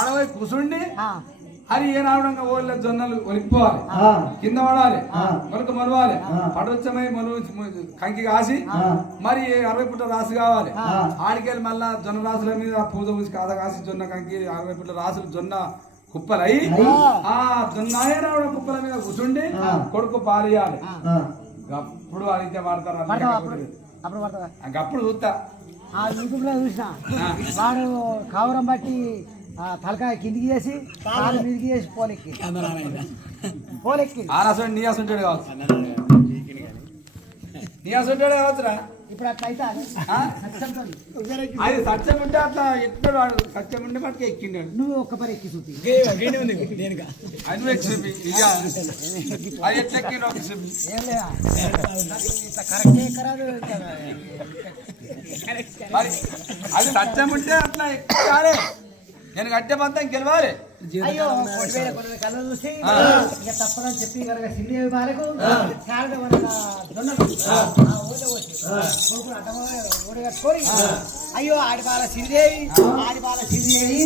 ఆడవై కూసుండి హరి ఏ రావడంగా ఓళ్ళ జొన్నలు ఒలిపోవాలి కింద పడాలి మొలక మొలవాలి పడవచ్చమై కంకి కాసి మరి 60 పుట్ల రాసు కావాలి ఆడికెళ్ళి మళ్ళా జొన్న రాసుల మీద పూజ పూసి కాద కాసి జొన్న కంకి 60 పుట్ల రాసులు జొన్న కుప్పలై ఆ జొన్న రావడం కుప్పల మీద కూర్చుండి కొడుకు పాలియాలి అప్పుడు అడిగితే వాడతారు అప్పుడు చూస్తా యూట్యూబ్ లో చూసిన వాడు కావరం బట్టి తలకాయ కిందికి చేసి కాలు మీదికి చేసి పోలెక్కి నీ అసంటాడు కావచ్చు నీ అసంటాడు కావచ్చురా ఇప్పుడు అట్లా అయితే అది సత్యం ఉంటే అట్లా ఎక్కడ సత్యం ఉంటే మటుకు ఎక్కిండాడు నువ్వు ఒక్క పని ఎక్కి చూపి అది ఎక్కి చూపి ఇక అది ఎట్లా ఎక్కిండు ఒక చూపి ఏం లేదా ఇట్లా కరెక్టే ఎక్కరాదు మరి అది సత్యం ఉంటే అట్లా ఎక్కాలి నేను కట్టే పంతం గెలవాలి అయ్యో కొన్ని కళ్ళు చూసి ఇక తప్పదని చెప్పి కనుక శ్రీదేవి బాలకు కట్టుకొని అయ్యో ఆడి బాల శ్రీదేవి ఆడి బాల శ్రీదేవి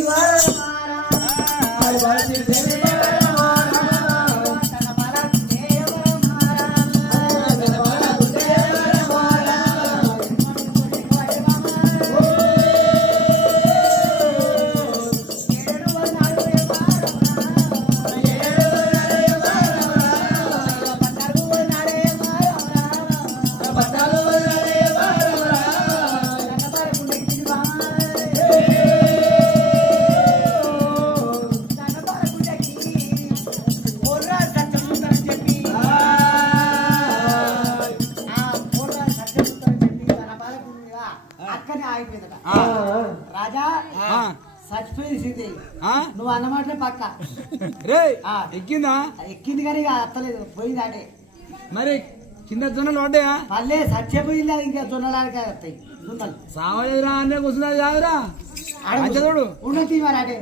అక్కనే ఆగిపోయిందట రాజా చచ్చిపోయింది సీతే నువ్వు అన్నమాటలే పక్క రే ఆ. ఎక్కిందా ఎక్కింది కానీ ఇక అత్తలేదు పోయింది అంటే మరి కింద జొన్నలు పడ్డాయా పల్లె చచ్చిపోయింది అది ఇంకా జొన్నలాడికి వస్తాయి జొన్నలు సావలేదురా అనే కూర్చున్నది కాదురా చూడు ఉన్నది మరి అంటే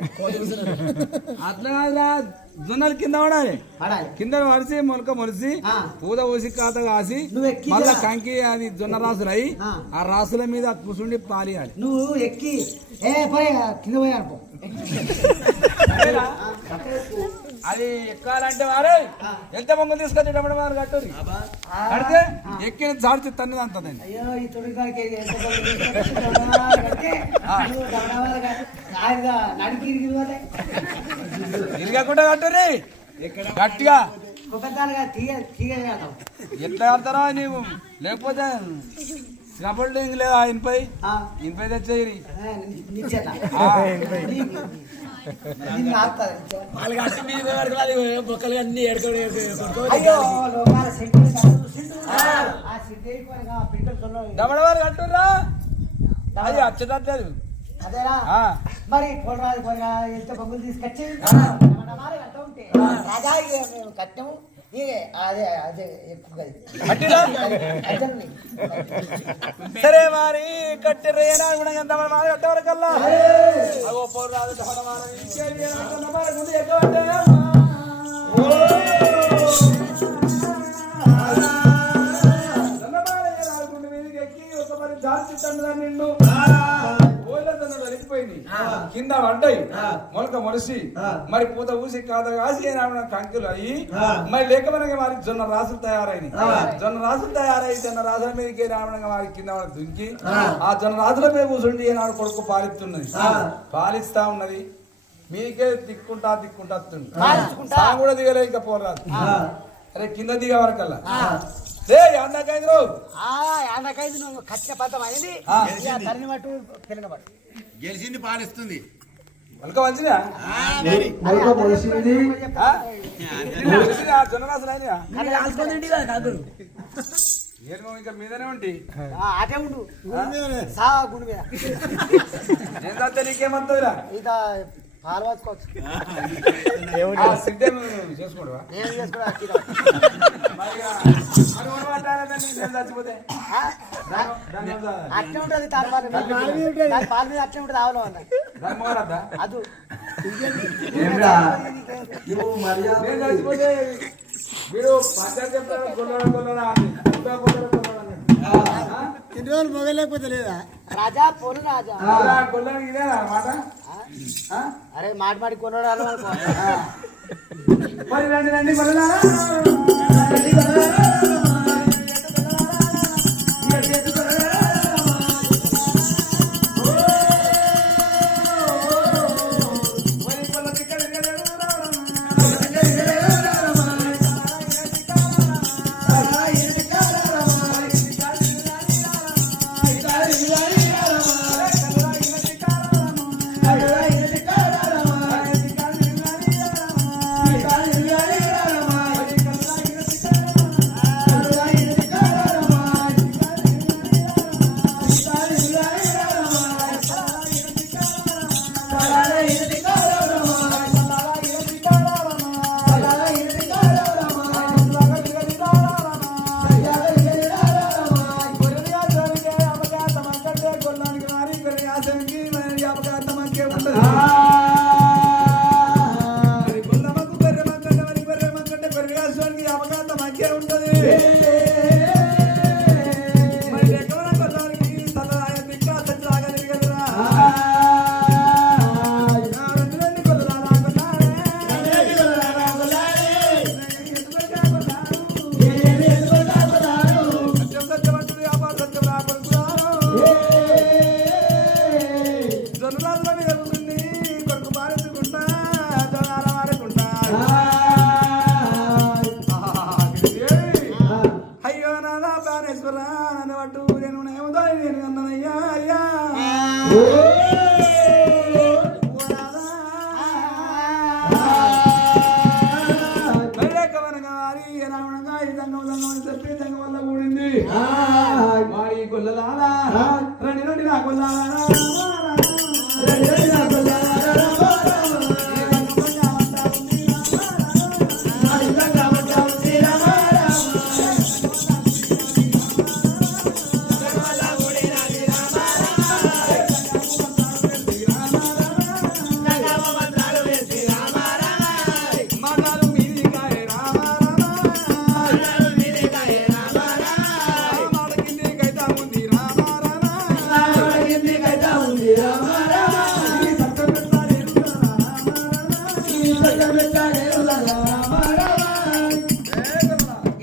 అట్లా కాదురా జొన్నలు కింద పడాలి పడాలి కింద మరిచి మొలక మొలిసి ఆ. పూత ఊసి కాత కాసి నువ్వు ఎక్కి మళ్ళా జర. కంకి అది జొన్న రాసులు అయి ఆ. ఆ రాసుల మీద కూర్చుండి పాలియాలి నువ్వు ఎక్కి పోయి కింద పోయి అనుకో అది ఎక్కాలంటే వారే ఎంత పొంగు తీసుకొచ్చి డబ్బు వారు కట్టరు కడితే ఎక్కిన చార్చి తన్నది అంతదండి అయ్యో ఈ తొడిగారికి నడికి ఇరగకుండా కట్టరు గట్టిగా ఒకదాలుగా తీగ తీగ ఎట్లా కడతారా నీవు లేకపోతే స్నబుల్డింగ్ లేదా ఇన్పై ఇన్పై తెచ్చేయి నిచ్చేత వాళ్ళకి అట్టి మీద వరకు అది బొక్కలు అన్ని ఎడుకోవడం అయ్యో లోకాల సెంటర్ ఆ సిద్ధి దమడవారు కట్టుర్రా అది అచ్చదట్లేదు అదేరా ఆ. మరి పొలరాజు పొలగా ఎంత బొగ్గులు తీసుకొచ్చి ఉంటే రాజా మేము కట్టాము అదే అదే ఎక్కువ సరే మరి కట్టిరేనా ఎంత మరి కట్టవరకల్లా అగో పోరాదు దమడవారు ఇంకేది మరి ముందు ఎక్కవంటే నిండు వెళ్ళిపోయింది కింద పడ్డాయి మొలక మొలిసి మరి పూత ఊసి కాద కాసి కంకులు అయ్యి మరి లేకపోయినా వారికి జొన్న రాసులు తయారైనవి జొన్న రాసులు తయారై జొన్న రాసుల మీదకి రావడంగా వారికి కింద దుంకి ఆ జొన్న రాసుల మీద కూర్చుండి ఏనాడు కొడుకు పాలిస్తున్నది పాలిస్తా ఉన్నది మీకే దిక్కుంటా దిక్కుంటా వస్తుంది కూడా దిగలే ఇంకా పోరాదు అరే కింద దిగే వరకల్లా ఎండకైంది నువ్వు కట్టిన పద్ధం అయింది తల్లిని పట్టు పిల్లని పట్టు గెలిచింది పాలిస్తుంది మొలక మంచిదా జొన్నరాసులు అయినా ఇంకా మీదనే ఉండి అటే ఉండు సా గుడి మీద నేను చస్తే నీకేమంటుందిరా ఇక పాలు వచ్చుకోవచ్చు సిద్ధం చేసుకోవడవా నేను చేసుకోవడం చచ్చిపోతే అట్లే ఉంటుంది దాని పాల మీద అట్లే ఉంటుంది ఆవులో అన్న దాని మోరద్దా అది నేను చచ్చిపోతే వీడు పంచాయతీ చెప్తాడు గొల్లరా ఎన్ని రోజులు మొగలేకపోతే లేదా రాజా పోను రాజా గొల్లానికి ఇదేనా మాట అరే మాట మాటి కొనడాలు మరి రండి రండి గొల్లలారా రండి రండి నా కొల్ల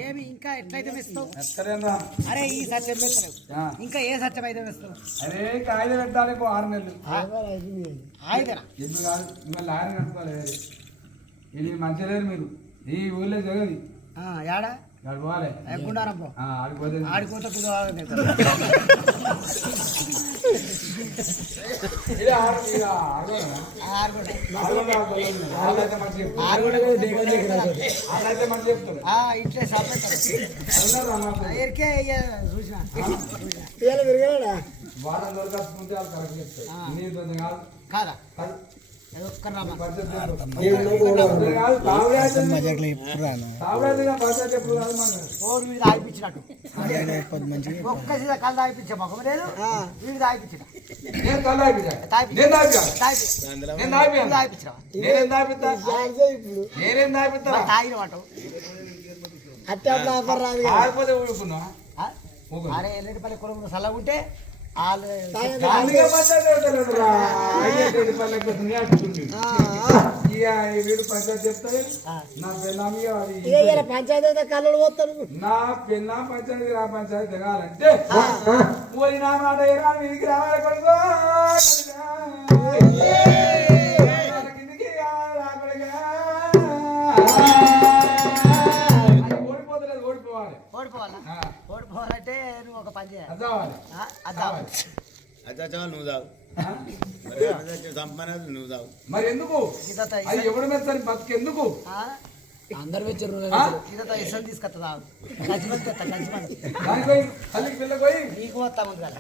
ఏమి ఇంకా ఎట్లయితే ఇస్తావు? ఎక్కడేనా? అరే ఈ సత్యం పెట్టలేవు, ఇంకా ఏ సత్యం అయితే ఇస్తావు? అరే కాయిద పెట్టాలి 6 నెలలు. ఆయుధనా? ఎందుకు కాదు, మిమ్మల్ని ఆయన కట్టుకోలేదు. ఇది మంచి లేరు మీరు ఈ ఊళ్ళో జగది యాడా గడవాలి గుండారబ్బో ఆడిపోతే ఆడిపోతే ఇట్లే ఎరికే చూసిన వారం దొరకాల్సుకుంటే వాళ్ళు కరెక్ట్ చెప్తారు. నీ ఇబ్బంది కాదు కాదా కాదు. ఆగిపించినట్టు ఒక్కసారి కళ్ళు తాగిపించా మాకు లేదు వీడు తాగిపించిన తాగిన మాట అరే ఎల్లుడిపల్లి కుటుంబం సల్లగుంటే వీడు పంచాయతీ చెప్తారు. నా పెళ్ళామి పంచాయతీ కళ్ళు పోతారు. నా పెళ్ళా పంచాయతీ రా పంచాయతీ దిగాలంటే పోయినా మాట వీడికి రావాలి కొడుకో కిందికి ఓడిపోతలేదు ఓడిపోవాలి. ఓడిపోవాలా? ఓడిపోవాలంటే నువ్వు ఒక పని చేయాలి. నువ్వు తావు సంపన్న నువ్వు తావు. మరి ఎందుకు అది ఎవడు మెచ్చని బతుకెందుకు అందరు వచ్చారు ఇసం తీసుకొస్తా తల్లికి పిల్ల పోయి నీకు వస్తా ఉంది కదా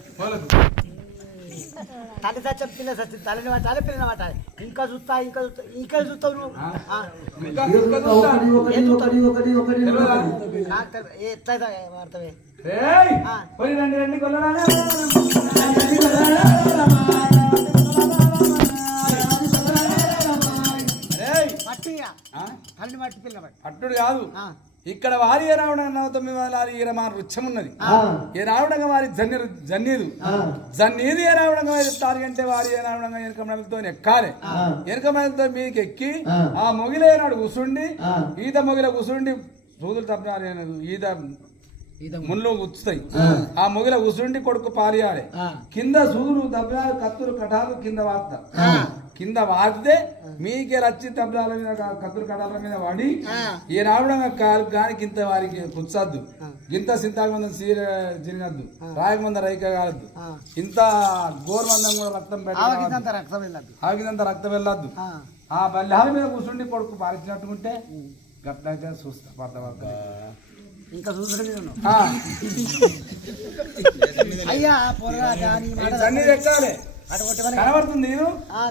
తల్లి సత్యం పిల్ల సత్యం తల్లిని పట్టాలి పిల్లని పట్టాలి. ఇంకా చూస్తా ఇంకా చూస్తావు నువ్వు ఎట్లయితే వాడతావే రండి కొల్ల తల్లి మట్టి పిల్ల అట్టుడు కాదు. ఇక్కడ వారి ఏ రావడం 9 ఈరమా వృక్షం ఉన్నది. ఏ రావడంగా వారి జన్నీదు ఏ రావడంగా వారి అంటే వారి ఏ రావడంగా వెనక మడలతో ఎక్కాలి. వెనక మడలతో మీకు ఎక్కి ఆ మొగిలేనాడు కూసుండి ఈత మొగిల కూసుండి సూదులు తప్పనాలి ఈత ముళ్ళు గుచ్చుతాయి. ఆ మొగిల కూసుండి కొడుకు పాలియాలి. కింద సూదులు దెబ్బలు కత్తులు కటాలు కింద వాడతా కింద వాడితే మీకే రచ్చి తబ్లాల మీద కత్తులు కటాల మీద వాడి ఈ రావడం కాలు కానీ గింత వారికి కుచ్చద్దు. గింత సింతాకు మందం సీర తినద్దు. రాయకు మంద రైక కాలద్దు. ఇంత గోరుమందం కూడా రక్తం ఆగినంత రక్తం వెళ్ళద్దు. ఆ బల్లాల మీద కూర్చుండి కొడుకు పాలించినట్టుకుంటే గట్లయితే చూస్తా పడతా ఇంకా చూసుకుంటే అయ్యా జన్నీ ఎక్కాలి. కనబడుతుంది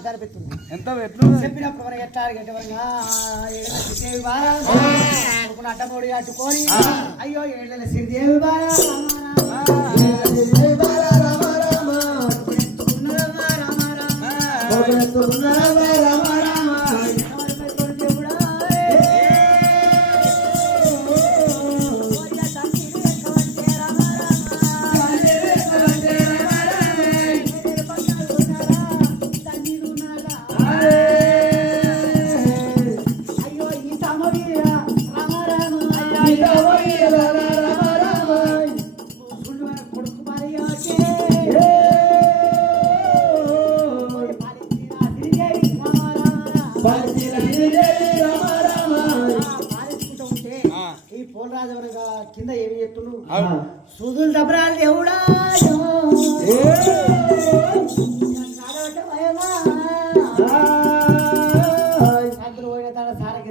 కనిపిస్తుంది. ఎంత ఎట్లు చెప్పినప్పుడు మనం ఎట్లా అడ్డమోడి అట్టుకొని అయ్యో ఏళ్ళ శ్రీదేవి ఈ పోలరాజు కింద ఏమి చెప్తున్నావు? సూదులు దబ్బరాలు దేవుడా అందులో పోయిన తన సారకి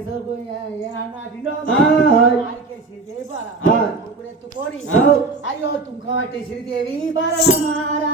ఎత్తుకొని అయ్యో తుంక పట్టే శ్రీదేవి బాలమారా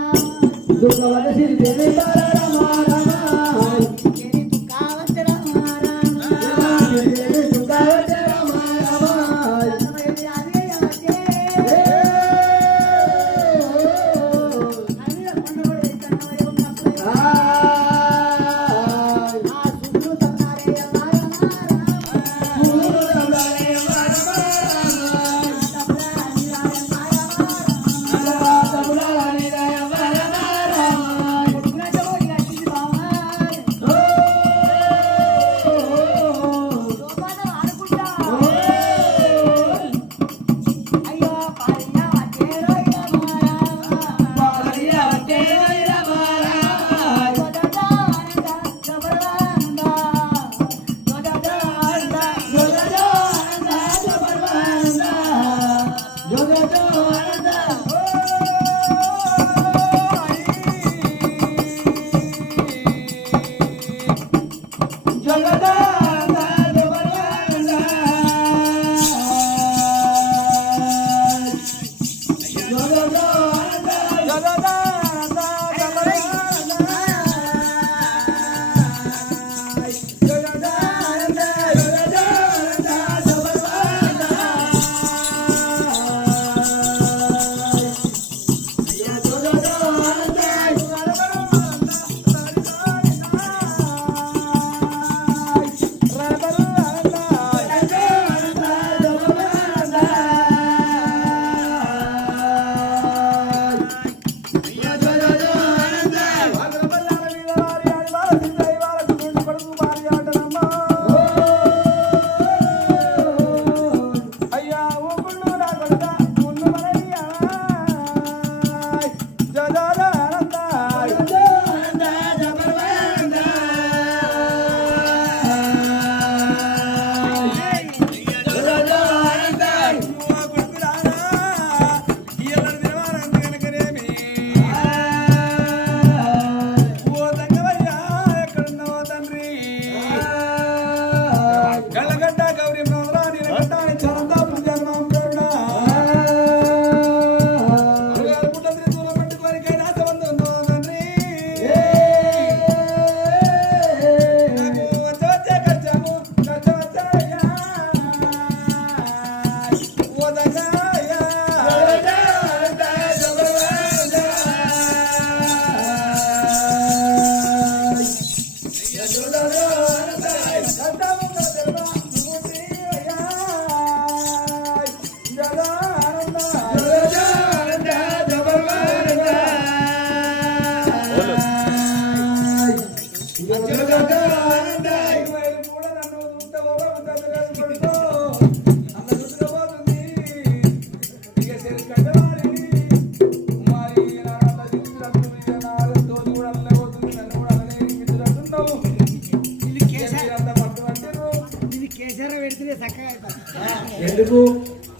ఎందుకు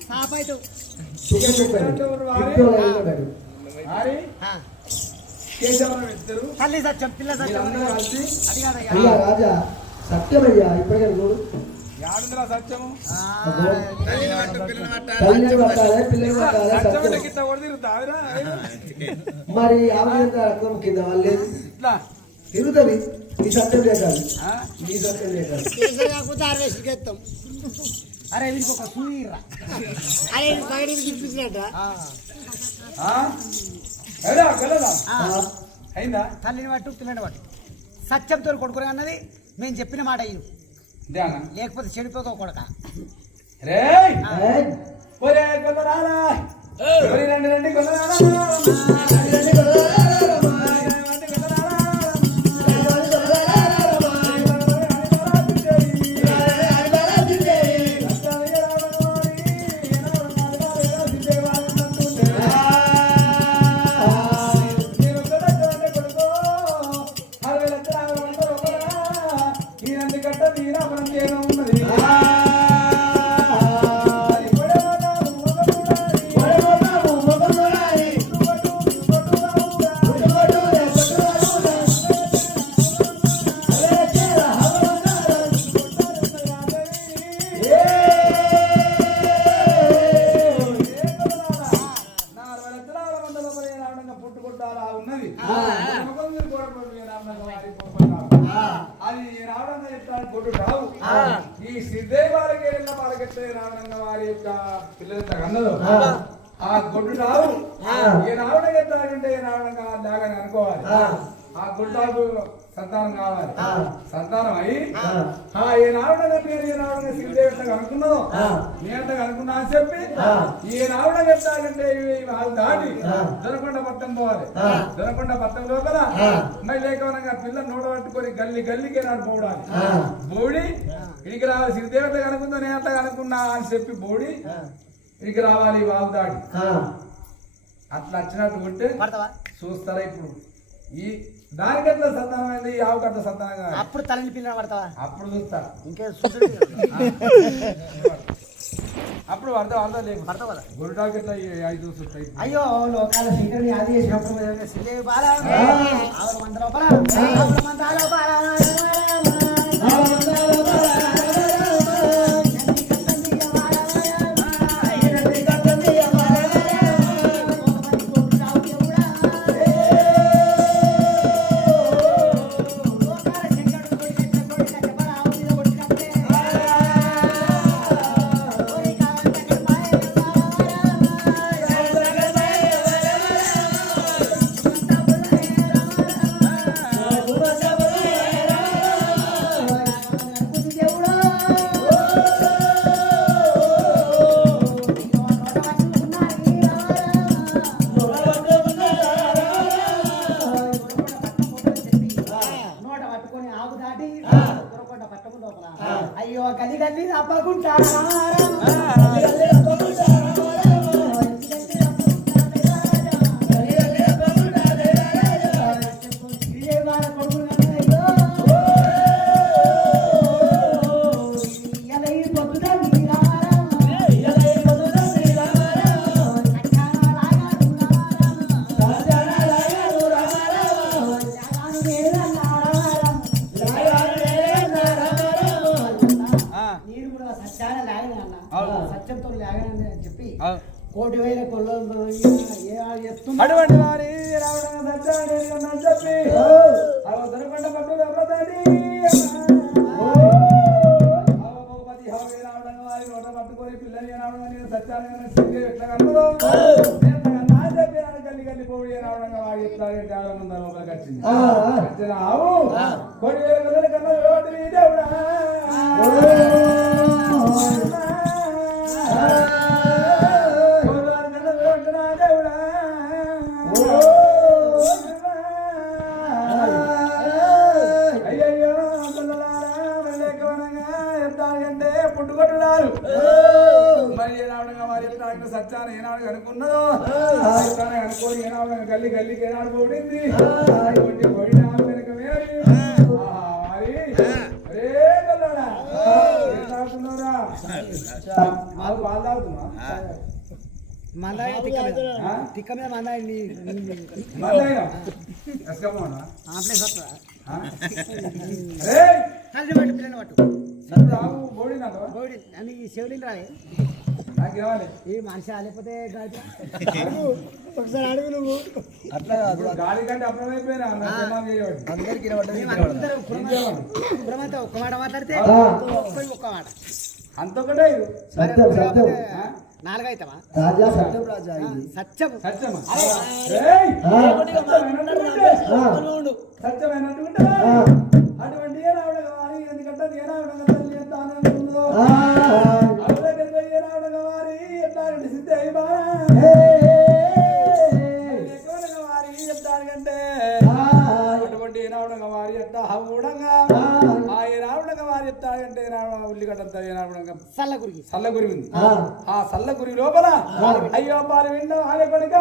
సాపైతు తల్లి సత్యం పిల్ల సత్యం రాజా సత్యమయ్యా ఇప్పటికే చూడు యాడుందిరా సత్యము తల్లిని పట్టాలి పిల్లలు పట్టాలి సత్యం గిట్ట కొడుతురుతావిరా మరి ఆమె రక్తం కింద వాళ్ళు ఇట్లా తిరుగుతుంది నీ సత్యం లేకాలి నీ సత్యం లేకాలి అరే వీరికి ఒక సూయిరా అరే తినిపించినట్ట అయిందా తల్లిని పట్టు పిల్లని పట్టు సత్యంతో కొడుకుని అన్నది మేము చెప్పిన మాట అయ్యి లేకపోతే చెడిపోతావు కొడక రే రండి రండి కొడుకు కొట్టు రావు ఈ సిద్ధయ్య వారికి వెళ్ళిన వాళ్ళకెట్టే రావడంగా వారి యొక్క పిల్లలంతా అన్నదో ఆ గొడ్డు రావు ఏ రావడం ఎత్తాడంటే ఏ రావడంగా దాగని అనుకోవాలి ఆ గుడ్డాకు సంతానం కావాలి సంతానం అయి ఏ రావడం ఏ రావడంగా సిద్ధయ్య అనుకున్నదో నేనంత అనుకున్నా అని చెప్పి ఈ రావడం ఎత్తాడంటే వాళ్ళు దాటి దొరకొండ పట్టం పోవాలి దొరకొండ పట్టం లోపల మళ్ళీ లేకపోతే పిల్ల నోడ పట్టుకొని గల్లి గల్లికి నాడు పోవడాలి బోడి ఇడికి రావాలి సిద్ధదేవత కనుకుందో నేనంత అనుకున్నా అని చెప్పి బోడి ఇడికి రావాలి వాళ్ళు దాటి అట్లా వచ్చినట్టు ఉంటే చూస్తారా ఇప్పుడు ఈ దానికట్లా సంతానమైంది ఈ ఆవుకట్ల సంతానం అప్పుడు తల్లిని పిల్లలు పడతావా అప్పుడు చూస్తా ఇంకే అప్పుడు అర్థం లేదు పడతావు కదా గురుటాకి ఎట్లా 5 చూస్తాయి అయ్యో లోకాల శంకరుని ఆది చేసినప్పుడు శ్రీదేవి బాల 6 మంది లోపల 6 మంది లోపల అయ్యో గల్లి గల్లి తప్పకుండా సత్యంతో లేగనని చెప్పి 1,000,000 కొల్లలు అటువంటి వారి రావడం సత్యాన్ని చెప్పి దొరకొండ పట్టు దెబ్బతాడి రావడం వారి నోట పట్టుకొని పిల్లలు రావడం సత్యాన్ని ఎట్లా కలదో చెప్పి గల్లి గల్లి కోడి రావడంగా వాడి ఇట్లా లోపలికి వచ్చింది వచ్చిన ఆవు 1,000,000 కొల్లలు కన్నా దేవుడా పుట్టుకొట్టున్నారు మరి ఏనాడుగా వారి సత్యాన్ని ఏనాడు అనుకున్నదో అనుకోని ఏనాడు గల్లి గల్లికి ఏనాడు పోడింది పోయిన వెనక తాగుతున్నారా పాలు తాగుతున్నా తిక్క మీద మందాయి పిల్లని పట్టు అని శివలింగ్ రాలే ఈ మనిషి లేకపోతే ఒకసారి అడుగు నువ్వు అట్లా గాడి కంటే అప్రమైపోయినా అందరికి ఒక్క మాట మాట్లాడితే ఒక్క మాట అంతొకటే నాలుగైతమా సత్యం సత్యమా సత్యమైనటువంటి అటువంటి ఏ రావడం కావాలి ఎందుకంటే ఏ రావడం తల్లి ఎంత ఆనందంలో రావడం కావాలి ఎట్లాంటి సిద్ధి వారి ఎట్లాంటే అటువంటి ఏ రావడం వారి ఎట్ట హవుడంగా ఆ ఏ రావడం వారి ఎత్తాడంటే ఉల్లిగడ్డంతా ఏ రావడం సల్లగురి ఉంది ఆ సల్లగురి లోపల అయ్యో పాలు విండం ఆమె కొడుక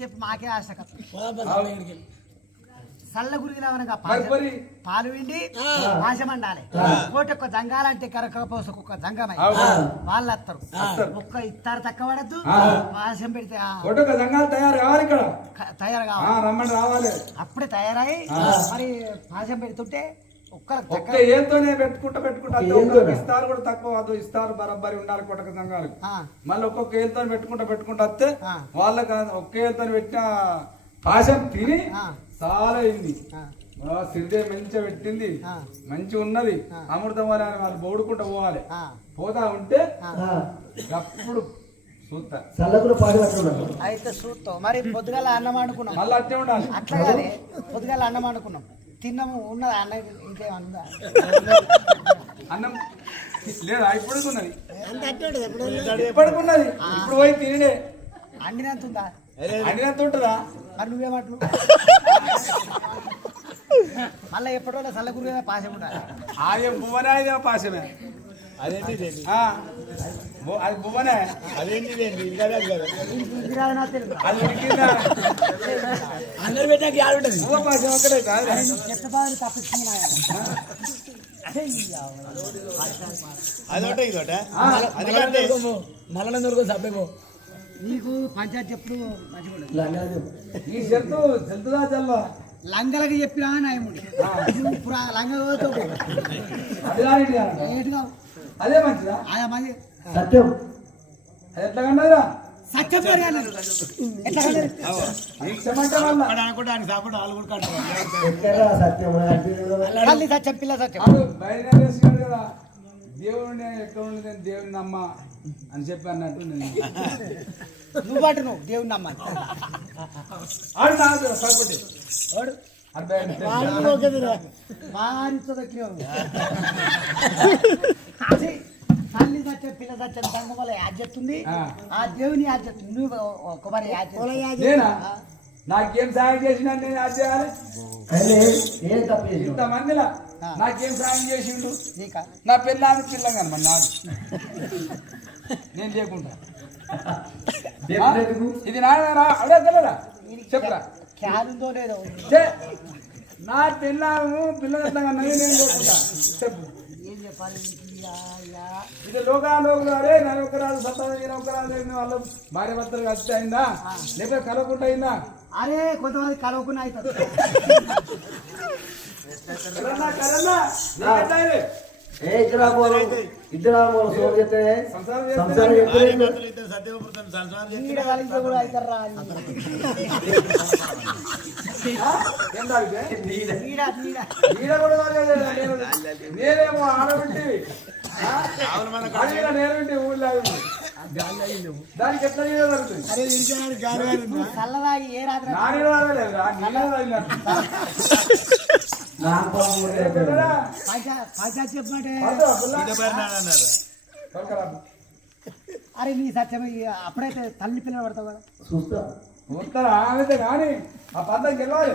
చెప్పి మాకే ఆశ కదా అవును. సల్ల గురిగినవనగా మరి మరి పాలు విండి పాశం అండాలి కోటి ఒక్క జంగాలంటే కరకపోసకు ఒక జంగమై వాళ్ళు వస్తారు ఒక్క ఇస్తారు తక్కువ పడద్దు పాశం పెడితే ఒకటొక సంఘాలు తయారు కావాలి ఇక్కడ తయారు కావాలి రమ్మని రావాలి అప్పుడే తయారై మరి పాశం పెడుతుంటే ఒక్క ఏతోనే పెట్టుకుంటా ఒక్కొక్క ఇస్తారు కూడా తక్కువ అది ఇస్తారు బరబ్బరి ఉండాలి కొట్టక సంఘాలు మళ్ళీ ఒక్కొక్క ఏతో పెట్టుకుంటా వస్తే వాళ్ళకి ఒక్క ఏతో పెట్టిన పాశం తిని చాలా అయింది సిరిదే మంచిగా పెట్టింది మంచిగా ఉన్నది అమృతం అని వాళ్ళు బోడుకుంటూ పోవాలి పోతా ఉంటే అప్పుడు చూస్తా చల్లకుండా పాడి పట్టుకున్నాను అయితే చూస్తాం మరి పొద్దుగాల అన్నం అనుకున్నాం మళ్ళీ అట్టే ఉండాలి అట్లాగే పొద్దుగాల అన్నం అనుకున్నాం తిన్నాము ఉన్నది అన్న ఇంకేమన్నా అన్నం లేదా ఇప్పటికి ఉన్నది ఇప్పటికి ఉన్నది ఇప్పుడు పోయి తినే అండినంత ఉందా అండినంత ఉంటుందా మరి నువ్వేమంటు మళ్ళీ ఎప్పటివల్ల చల్లగురి పాశం ఉండాలి ఆయన భువనే ఆయన పాశమే అదేంటి అది భువనే అదేంటి అది ఉడికిందా అందరు పెట్టాక యాడ్ ఉంటుంది భువ పాశం ఒక్కటే కాదు చెత్త బాధలు తప్పించుకున్నాయా అదొకటి ఇదొకట మళ్ళీ దొరకు సభ్యమో నీకు పంచాయతీ ఎప్పుడు మంచిగా ఈ చెల్తుదా చల్ల లంగలకి చెప్పినా నాయముడి నువ్వు లంగ అది రానిది ఏటుగా అదే మంచిదా ఆయా మంది సత్యం అది ఎట్లా కన్నదిరా సత్యం మరి అన్నారు ఎట్లా కన్నారు క్షమంటే వల్ల ఎక్కడ సత్యం తల్లి సత్యం పిల్ల సత్యం వాడు బయలుదేరేసాడు కదా దేవుడిని ఎక్కడ ఉండదు దేవుడిని నమ్మ అని చెప్పి అన్నట్టు నేను నువ్వు అటు నువ్వు దేవుని నమ్మాలి ఆడు నాకు సరిపడి వాడు వారితో తల్లి సత్యం పిల్ల సత్యం సంఘం వల్ల యాద్ చెప్తుంది ఆ దేవుని యాద్ చెప్తుంది నువ్వు ఒకసారి యాద్ నేనా నాకేం సాయం చేసినా నేను అది చేయాలి ఏం తప్పు చేసి ఇంతమందిలా నాకేం సాయం చేసిండు నీకా నా పిల్లని పిల్లగా మరి నాది నేను చేయకుండా ఇది నాయన అడే తెల్లరా చెప్పరా క్యాలుందో లేదో నా పిల్లము పిల్లగా నేను చేయకుండా చెప్పు ఏం చెప్పాలి ఇది లోకాలోకులారే నరొకరాలు సత్తాను ఒకరాలు వాళ్ళ భార్య భర్తలు కలిసి అయిందా లేకపోతే కలవకుండా అయిందా అరే కొంతమంది కలవకుండా అవుతుంది ఇద్దరు సోర్ చెప్తే సంసారం ఈడ కలిసి కూడా అవుతారా నేనేమో ఆడబిట్టి నేనంటే ఊళ్ళో దానికి ఎట్లా జరుగుతుంది చల్లదాగి ఏ రాత్రి పంచాయతీ చెప్పమంటే అరే నీ సత్యం అప్పుడైతే తల్లి పిల్లలు పడతావు కదా చూస్తా వస్తారా ఆమెతే కానీ ఆ పంతం గెలవాలి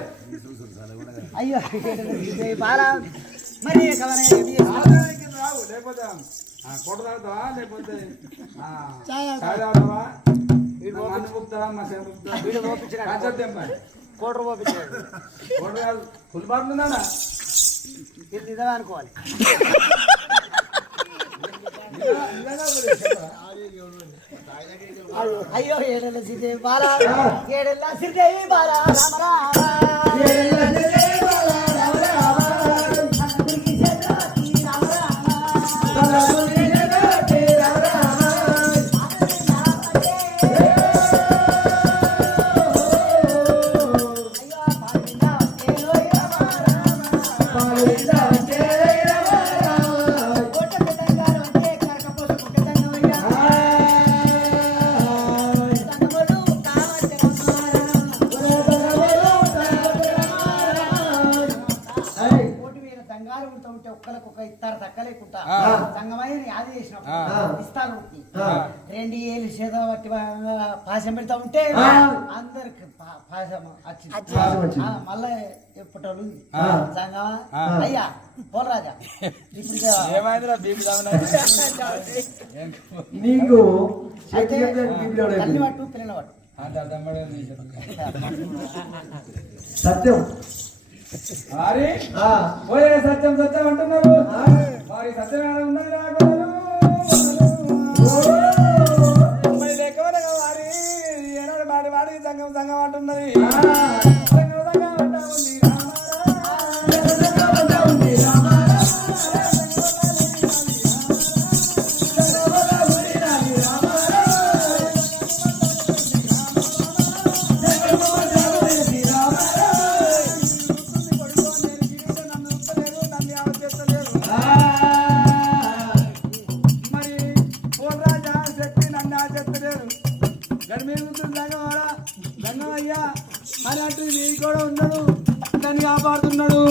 అయ్యో బాగా మరి రావు లేకపోతే కొట్ట తాగుతావా లేకపోతే చాయ్ తాగుతావా మన్ను పుక్తావా మా కోటరు పోపించాడు ఫుల్ బాగుందా ఇది నిజమే అనుకోవాలి అయ్యో ఏడెళ్ళ సిద్ధి బాలా ఏడెళ్ళ సిద్ధి బాలా రామ రామ ఒక్కరికొక ఇస్తారు తక్కలేకుండా సంగమైన యాది చేసినప్పుడు ఇస్తాను 2 ఏళ్ళు చేత బట్టి పాశం పెడతా ఉంటే అందరికి పాశం వచ్చింది మళ్ళా ఎప్పటోళ్ళు సంగమా అయ్యా పోలరాజా నీకు అయితే తల్లి పట్టు పిల్లల పట్టు సత్యం మరి ఆ, పోయే సత్యం సత్యం అంటున్నారు మరి సత్యం ఏమైనా ఉన్నది రాగలరు లెక్కవనగా వారి ఏనాడు మాడి మాడి సంఘం సంఘం అంటున్నది సంఘం సంఘం అంటా ఉంది మరి పోల్ రాజా చెప్పి నన్ను చెప్పలేదు గడిమి సంగమారా సంగమయ్యా అని అటు నీ కూడా ఉన్నాడు దాన్ని కాపాడుతున్నాడు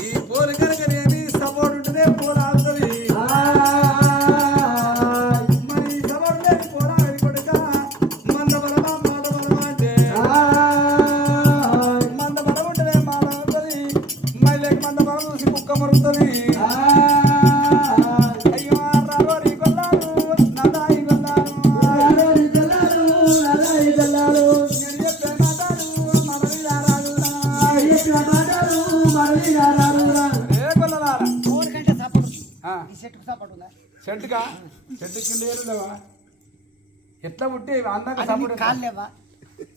ఈ పోలు కనుకనేమి సపోర్ట్ ఉంటేనే పోలు ఆగుతుంది మరి సపోర్ట్ లేని పోరా కొడుక మంద బలమా మాట బలమా అంటే మంద బలం ఉంటేనే మాట అవుతుంది మళ్ళీ మంద బలం చూసి కుక్క మరుగుతుంది అయ్యో రాగోరి కొల్లాను నదాయి కొల్లాను నేను చెప్పే మాటలు మనవి రారాదురా. ఏ కొల్లలారా ఊరికంటే సపోర్ట్ ఆ. ఈ చెట్టుకు సపోర్ట్ ఉందా చెట్టుకా చెట్టు కింద ఏరులేవా ఎట్లా పుట్టి అందాక అది సపోర్ట్ నీకు కాళ్ళు లేవా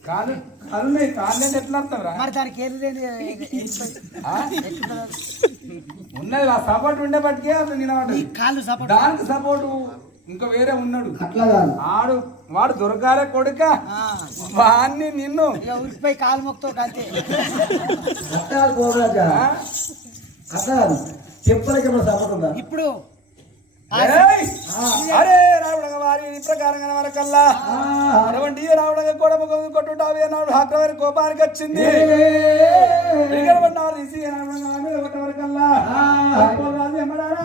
కాలు కాలున్నాయి కాళ్ళు ఎట్లా ఆడతావురా మరి దానికి ఏది లేని ఆ? ఉన్నది ఆ సపోర్ట్ ఉండే బట్టికే అట్లా ఈ నిలబడ్డది కాళ్ళు సపోర్ట్ దానికి సపోర్టు ఇంకా వేరే ఉన్నాడు అట్లా కాదు వాడు దొరకాలే కొడుక వాన్ని నిన్ను ఇక ఉరికిపోయి కాలు మొక్తో అంతే అట్లా కాదు పోరాజా ఆ? అట్లా కాదు చెప్పులకి ఏమైనా సపోర్ట్ ఉందా ఇప్పుడు ఏయ్! అరే రావడంగా వారి ఈ ప్రకారంగా వరకల్లా అటువంటి రావడంగా కూడా ముఖం కొట్టుంటావి అన్నాడు అక్కడ కోపానికి వచ్చింది మిగలబడినాడు తీసి రావడంగా ఆమె ఒకటి వరకల్లా రాజు ఎమ్మడారా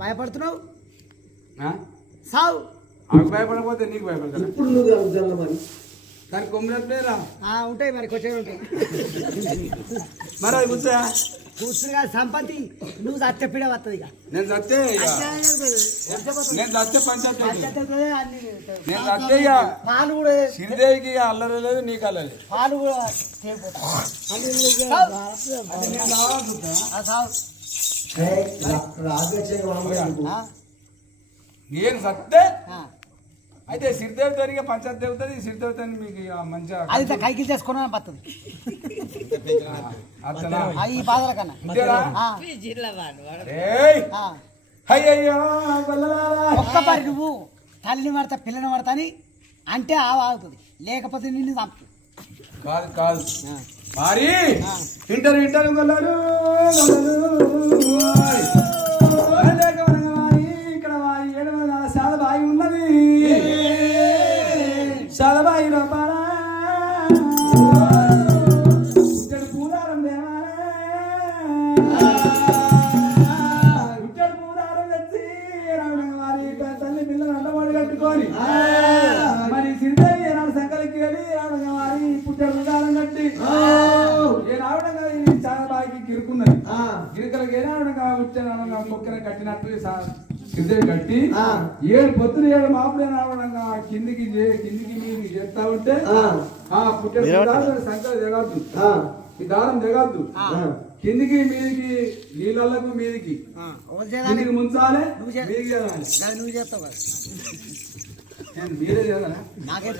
భయపడుతున్నావు ఆ? సావు ఆమెకు భయపడకపోతే నీకు భయపడతాను ఇప్పుడు నువ్వు జల్ల మరి దాని కొమ్మిన పేరా ఉంటాయి మరి కొంచెం ఉంటాయి. మరి అది కూర్చోయా కూర్చునిగా సంపత్తి నువ్వు సత్యపీడ వస్తుంది ఇక నేను చస్తే నేను చస్తే పంచాయతీ అన్ని నేను చస్తే ఇక పాలు కూడా శ్రీదేవికి ఇక అల్లరి లేదు నీకు అల్లరి పాలు కూడా నేను చస్తే అయితే శ్రీదేవి తరిగా పంచాయతీ అవుతుంది శ్రీదేవి మీకు ఇక మంచిగా అది కైకి చేసుకున్నా పడుతుంది అర్థనా ఈ బాధల కన్నా ఇంతేనా? అయ్యయ్యో ఒక్కసారి నువ్వు తల్లిని పడతా పిల్లని పడతా అని అంటే ఆగుతుంది లేకపోతే నిన్ను చంపు కాదు కాదు మరి ఇంటర్ గొల్లరు ఇక్కడ వారి 7 శాలబాయి ఉన్నది శాలబాయి రూపాయల పూదారం ఇద్దరు పూదారం తెచ్చి వారి తల్లి పిల్లలు అండవాడు కట్టుకొని మరి సిరిదేవి ఏనాడు సంకలకి వెళ్ళి వారి పుట్టాడు పూదారం కట్టి ఏనావిడంగా చాలా బాగా గిరుకున్నది గిరికలకి ఏనావిడంగా వచ్చాను మొక్కన కట్టినట్టు సిరిదేవి కట్టి 7 పొద్దున 7 మాపులు ఏనావిడంగా కిందికి మీదికి చేస్తా ఉంటే పుట్టాడు సంకల జగద్దు ఈ దారం జగద్దు కిందికి మీదికి నీళ్ళకు మీదికి కిందికి ముంచాలి మీదికి చేయాలి నువ్వు చేస్తావు కదా మీరే చేయాలా నాకే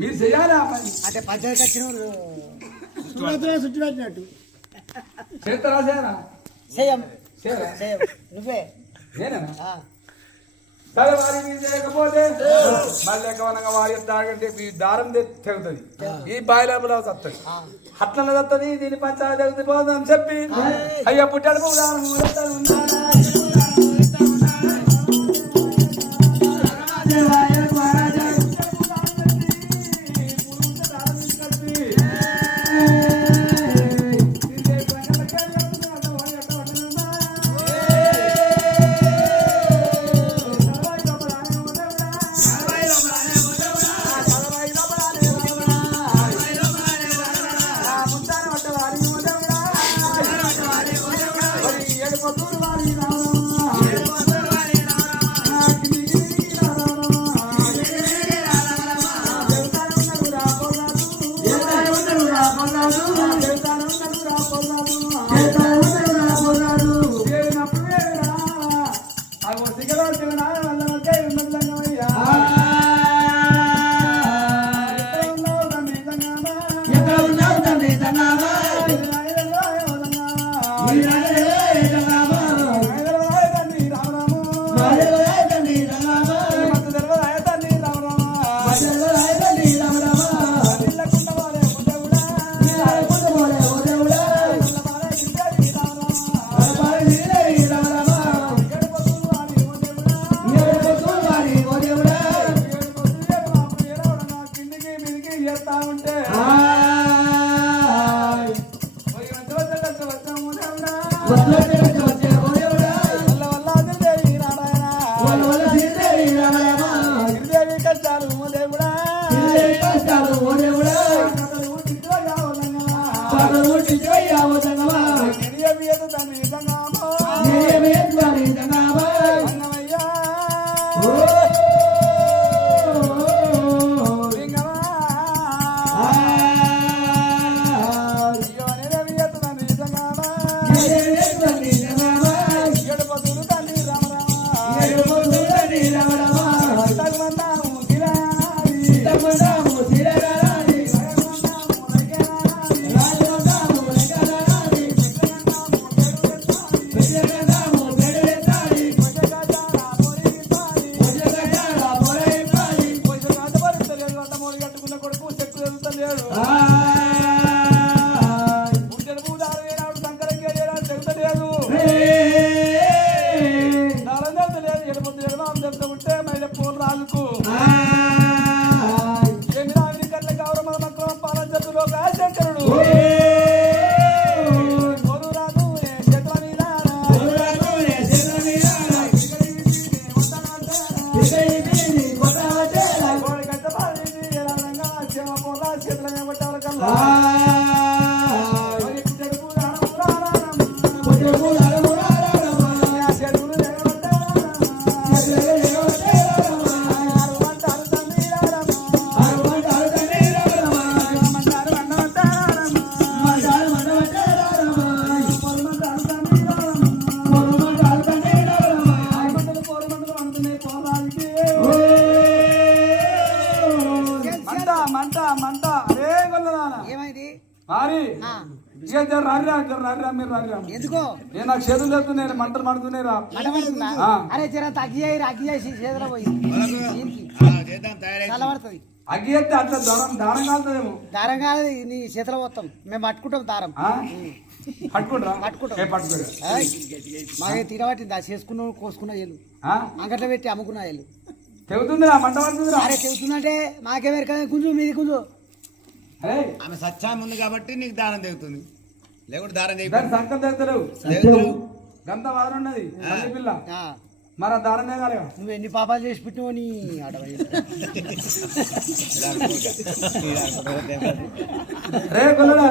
మీరు చెయ్యాలి ఆ పని అంటే పంచాయతీ వచ్చిన చుట్టూ పెట్టినట్టు చేస్తారా చేయరా చేయం చేయరా చేయం నువ్వే నేనా సరే వారి మీరు చేయకపోతే మళ్ళీ ఎక్కవనగా వారి తాగంటే ఈ దారం తెగుతుంది ఈ బాయిలబుల వస్తుంది అట్లా వస్తుంది దీని పంచాయతీ తెగుతుంది పోదని చెప్పి అయ్యా పుట్టాడు రారిరా మీరు రారిరా ఎందుకో నేను నాకు చేతులు లేస్తున్నాయి మంటలు మండుతున్నాయి రా మడబడుతుందా ఆ. అరే జర అగ్గి చేసి చేతిలో పోయి చేద్దాం తయారై చల్లబడుతుంది అగ్గి ఎత్తే అట్లా దారం కాలుతుందేమో దారం కాదు నీ చేతిలో పోతాం మేము పట్టుకుంటాం దారం పట్టుకుంటారా పట్టుకుంటాం. పట్టుకోరా మాకే తినబట్టింది చేసుకున్న కోసుకున్న ఏళ్ళు అంగట్లో పెట్టి అమ్ముకున్న ఏళ్ళు తెగుతుందిరా మంట పడుతుందిరా అరే చెబుతుందంటే మాకే వేరు కదా గుంజు మీది గుంజు అరే ఆమె సత్యాం ఉంది కాబట్టి నీకు దారం తెగుతుంది లేకుంటే దారం దాని సంకం తెగుతలేవు తెగుతుంది గంత వాదనున్నది తల్లి పిల్ల ఆ, మరి ఆ దారం తెగాలి నువ్వు ఎన్ని పాపాలు చేసి పెట్టినావు నీ అడవి రే గొల్లడా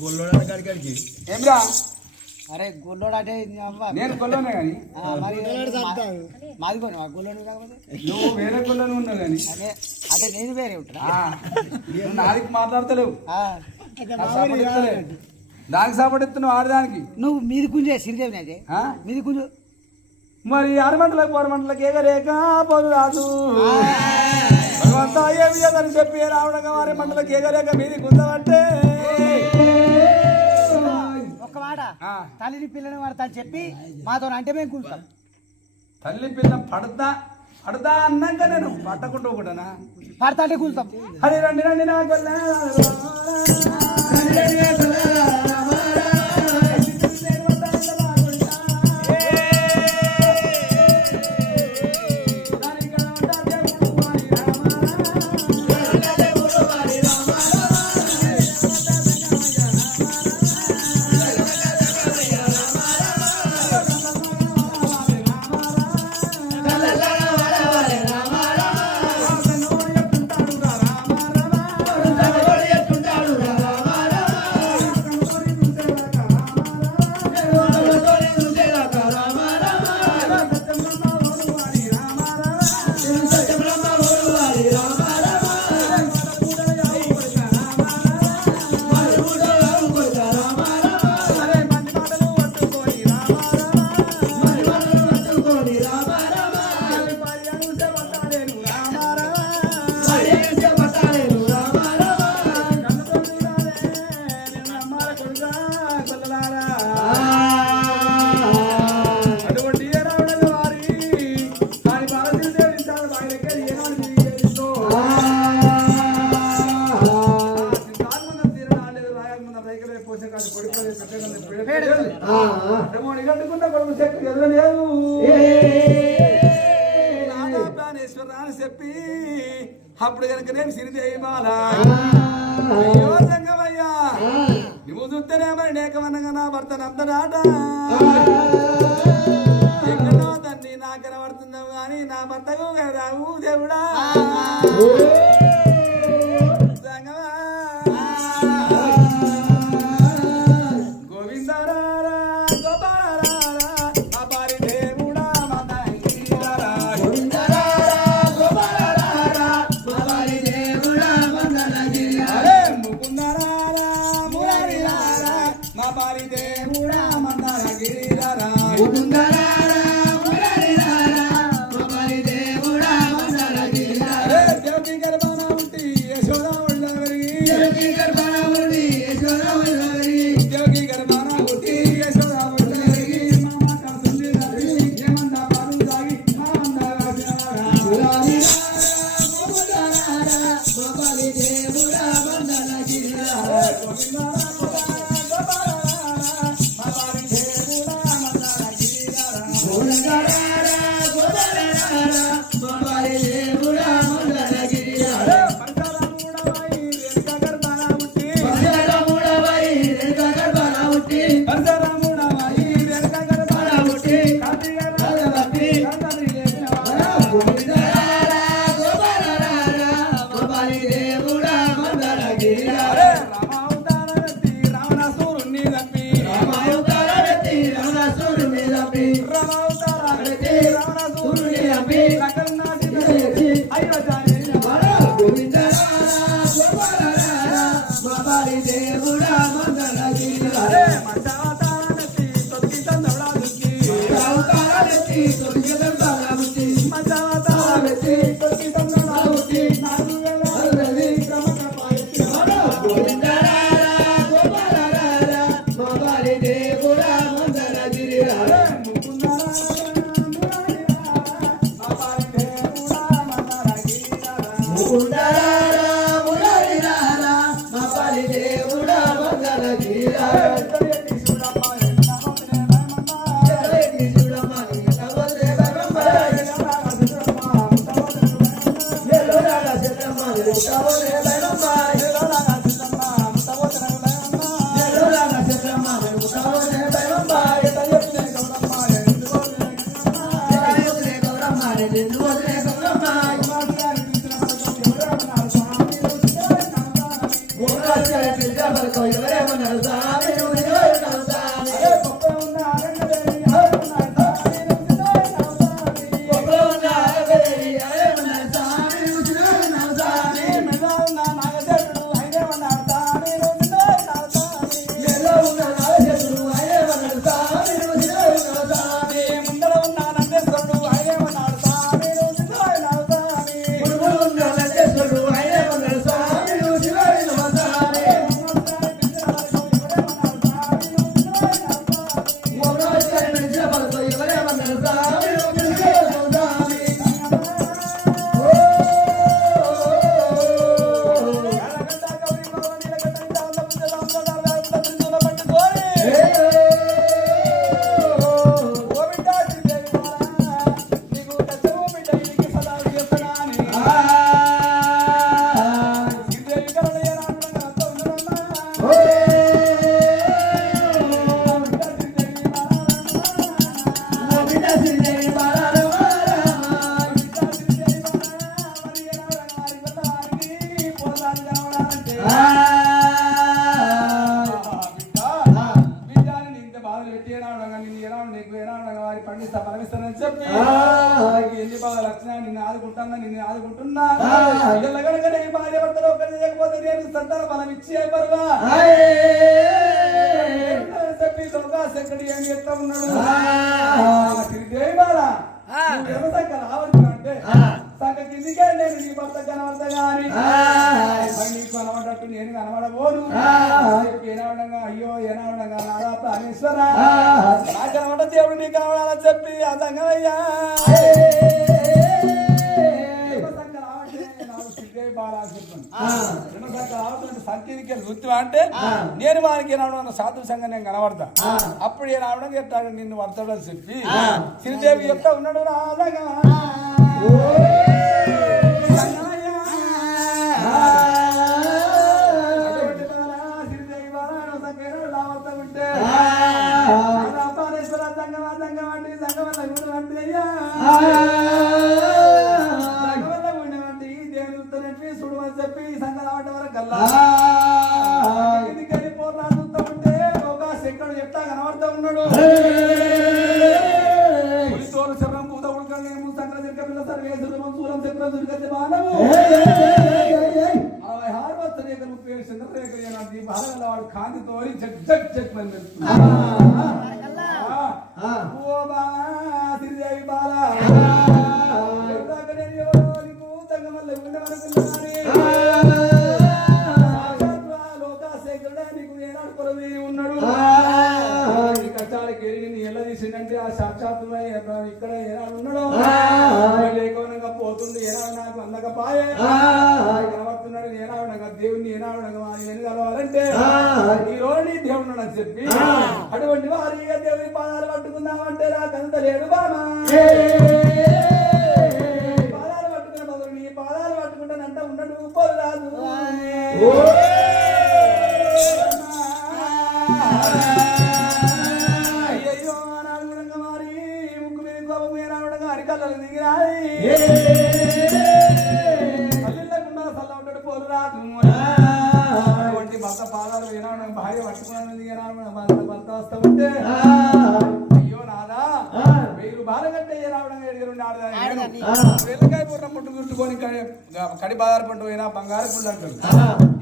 గొల్లోడ కాడికి ఏమిరా అరే గొల్లోడు అంటే నీ అవ్వ. నేను గొల్లోనే కానీ ఆ, మరి మాది పోను మా గొల్లోడు కాకపోతే నువ్వు వేరే గొల్లోనే ఉన్నావు కానీ అదే అంటే నేను వేరే ఉంటా నువ్వు నాదికి మాట్లాడతలేవు ఆ, నాకు సపోర్ట్ ఇస్తలే. దానికి సపోర్ట్ ఇస్తున్నావు ఆడదానికి నువ్వు మీది గుంజే సిరిదేవి అయితే ఆ? మీది గుంజు మరి 6 గంటలకు 4 గంటలకు ఏగరేక పోదు రాదు భగవంతా ఏమి అని చెప్పి రావడంగా 6 గంటలకు ఏగరేక మీది గుందమంటే ఒక్క మాట ఆ. తల్లిని పిల్లని వాడతా చెప్పి మాతో అంటే మేము కూర్చుంటాం తల్లి పిల్ల పడతా అన్నాక నేను పట్టకుండా ఒకటనా పడతా అంటే కూర్చుంటాం హరి రండి రండి నా గొల్లారా. అటువంటి ఏ రావడం వారి దాని భారతీయ దేవించాలి వారికి ఏనాడు జీవించో సిద్ధాత్మన తీరనాలేదు రాయమున రైకలే పోసే కాదు కొడుకులే కట్టగల పిడపేడలు అడమోని గట్టుకున్న కొడుకు శక్తి ఎదరలేదు నానా ప్రాణేశ్వర అని చెప్పి అప్పుడు కనుక నేను సిరిదేవి బాల అయ్యో సంగమయ్యా నువ్వు చూస్తేనే మరి నేకమనగా నా భర్త నందనాట ఎక్కడో తండ్రి నాకు కనబడుతున్నావు కానీ నా భర్తకు రావు దేవుడా సంగమా గోవిందరారా గోపాలరారా అపారి దేవుడా మందంగిరారా అరే ముకుందరారా మురారిరారా మా పారి దేవుడా మందరగిరిరారా అరే దేవకి గర్భాన ఉంటి యశోద ఉండవరి దేవకి గర్భాన ఉంటి యశోద ఉండవరి మామ కాసుంది రవి ఏమందా పాలు తాగి మామందా రాజారా గోవిందరారా గోపాలరారా మా పారి దేవుడా మందరగిరిరారా పండిస్తా పరమిస్తానని చెప్పి ఎన్ని బాగా లక్షణ నిన్ను ఆదుకుంటున్నా కనుక భార్య భర్తలు ఒకటి చేయకపోతే నేను సంతాన బలం ఇచ్చి పరువా చెప్పి శంకడి ఏం చెప్తా ఉన్నాడు బాలా అంటే సంక కిందికే నేను నీ భర్త కనబడతా గాని నీకు కనబడ్డట్టు నేను కనబడబోను ఏనాడంగా అయ్యో ఏనాడంగా నాదా ప్రాణేశ్వర నా కనబడ్డ దేవుడు నీకు కనబడాలని చెప్పి ఆ సంగమయ్యా సంఖ్యకి వృత్తివా అంటే నేను వానికి ఏనాడు సాధు సంఘం నేను కనబడతా అప్పుడు ఏనాడు చెప్తాడు నిన్ను వర్తడని చెప్పి శ్రీదేవి చెప్తా ఉన్నాడు రాధగా చెప్పి సంఘం రావటం వరకు పోరాడుతూ ఉంటే ఒక శంకరుడు చెప్తా కనబడుతూ ఉన్నాడు శరణం పూత ఉడకలేము సంక్ర జర్క పిల్ల సర్వేశ్వరం సూరం చక్ర దుర్గతి బాణము 66 వస్తరేకలు 37 చంద్రరేఖలు బాలగల వాడు కాంతితో జగ్ జగ్ జగ్ అని ఓ బా శ్రీదేవి బాల ఉన్నాడు కష్టాలకి వెళ్ళి ఎలా తీసిందంటే ఆ సాక్షాత్తుమై ఇక్కడ ఏనాడు ఉన్నాడు లేకుండా పోతుంది ఏనాడు నాకు అందకపాయే కనబడుతున్నాడు ఏనాడు దేవుడిని ఏనాడు ఏం కలవాలంటే ఈ రోజు దేవుడు అని చెప్పి అటువంటి వారి దేవుని పాదాలు పట్టుకుందామంటే నాకంత లేదు బామా పాదాలు పట్టుకున్న బదులు నీ పాదాలు పట్టుకుంటానంట ఉన్నాడు పోరాదు అయ్యయ్యో నాడు మారి ముక్కు మీద కోపం ఏనాడు అరికల్లలు దిగిరాయి అల్లిళ్ళకుండా సల్ల ఉంటాడు పోలు రాదు అటువంటి భర్త పాదాలు ఏనాడు భార్య పట్టుకున్నది ఏనాడు భర్త వస్తా ఉంటే అయ్యో నాదా మీరు బాలగంటే ఏనాడు ఎదురుండి ఆడదాని వెళ్ళకాయ పూర్ణ ముట్టు గుర్తుకొని కడి బాదారు పండు అయినా బంగారు పుల్లు అంటారు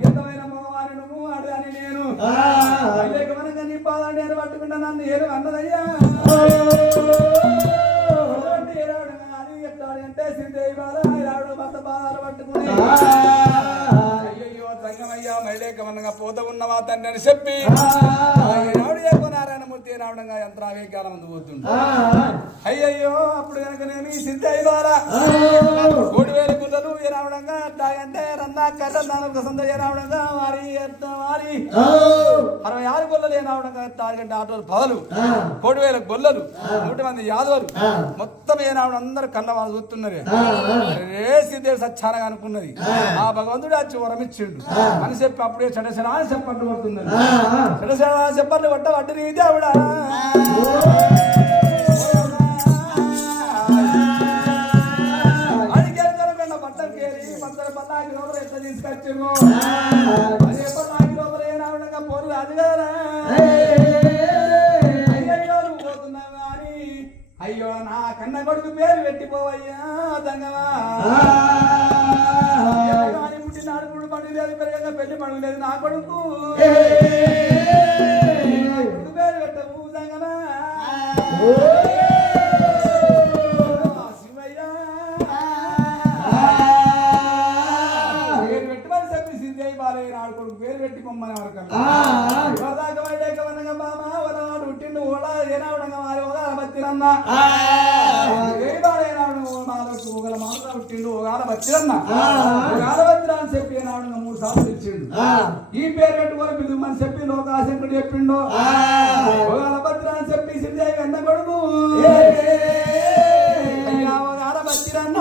ఎంతమైన మగవారి నువ్వు ఆడదాని నేను లేకమనగా నీ పాదాలు నేను పట్టుకుంటా నన్ను ఏరు అన్నదయ్యా అది చెప్తాడు అంటే శ్రీదేవి బాధ రావడం భర్త పాదాలు పట్టుకుని అయ్యయ్యో సంగమయ్యా మైలేకమనగా పోత ఉన్నవా తండ్రి అని చెప్పి నాడు నారాయణమూర్తి నాడు ఏనావడంగా యంత్రావేగాల ముందు పోతుండు అయ్యయ్యో అప్పుడు కనుక నేను ఈ సిద్ధ అయిపోరా 3000 గుల్లలు ఏనావడంగా తాగంటే రన్నా కర్ర నాలుగు సంద ఏనావడంగా వారి 66 గొల్లలు ఏనావడంగా తాగంటే ఆటోలు పదలు 3000 గొల్లలు 100 మంది యాదవరు మొత్తం ఏనావడం అందరు కళ్ళ వాళ్ళు చూస్తున్నారు రే సిద్ధేవి సచ్చానగా అనుకున్నది ఆ భగవంతుడు వచ్చి వరమిచ్చిండు అని చెప్పి అప్పుడే చెడసరా చెప్పట్లు పడుతున్నది చెడసరా చెప్పట్లు పట్ట వడ్డీ రీతి ఆవిడ అడిగేదనుకున్న బట్టలు కేరి బట్టల పల్లాకి లోపల ఎట్లా తీసుకొచ్చాము అదే పల్లాకి లోపల ఏనావిడగా పోరు రాదు కదా అయ్యో నువ్వు పోతున్నావు అని అయ్యో నా కన్న కొడుకు పేరు పెట్టిపోవయ్యా దంగవా పుట్టినాడు పుడు పండుగ లేదు పెరగ పెళ్లి పండుగ లేదు నా కొడుకు పేరు పెట్టవు దంగవా శివయ్య పేరు పెట్టమని చెప్పి సిద్ధయ్య బాలయ్య నాడు కొడుకు పేరు పెట్టి పొమ్మని వరకంగా బామా వరనాడు పుట్టిండు ఓడా ఏనావడంగా మారి ఓగా బతిరన్న ఒకల మాత్రం పుట్టిండు ఒకల బతిరన్న ఒకల బతిరా అని చెప్పి ఏనావడంగా 3 సార్లు పిలిచిండు ఈ పేరు పెట్టుకొని పిలుమని చెప్పి లోకాశంకుడు చెప్పిండు ఒకల బతిరా అని చెప్పి సిద్ధయ్య వెన్న కొడుకు ఒకల బతిరన్న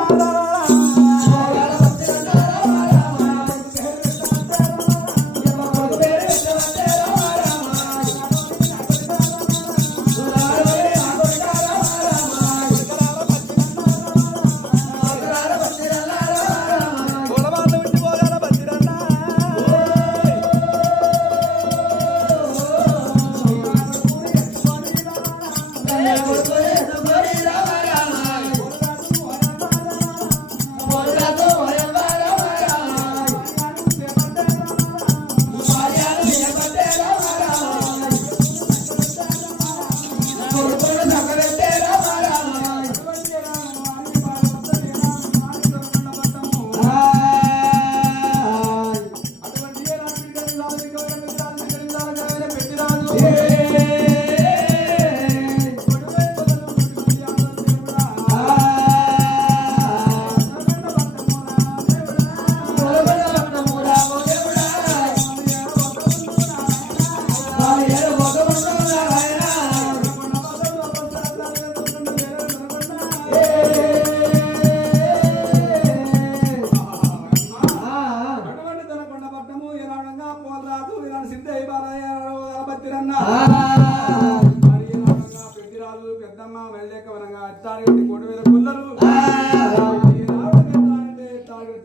పెద్దమ్మ వెళ్ళలేక వనంగా అట్టాడి 3000 గుల్లలు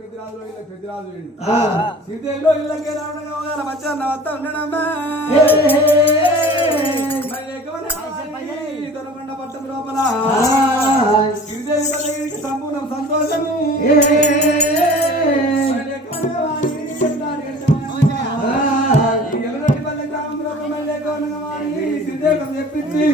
పెద్దరాజు పెద్దరాజు సిద్ధేలో ఇళ్ళకే రావడంగా మధ్యాహ్న వద్ద ఉండడమ్మా దొరకొండ పట్టం లోపల సిద్ధేవికి సంపూర్ణ సంతోషము గ్రామంలో చెప్పించి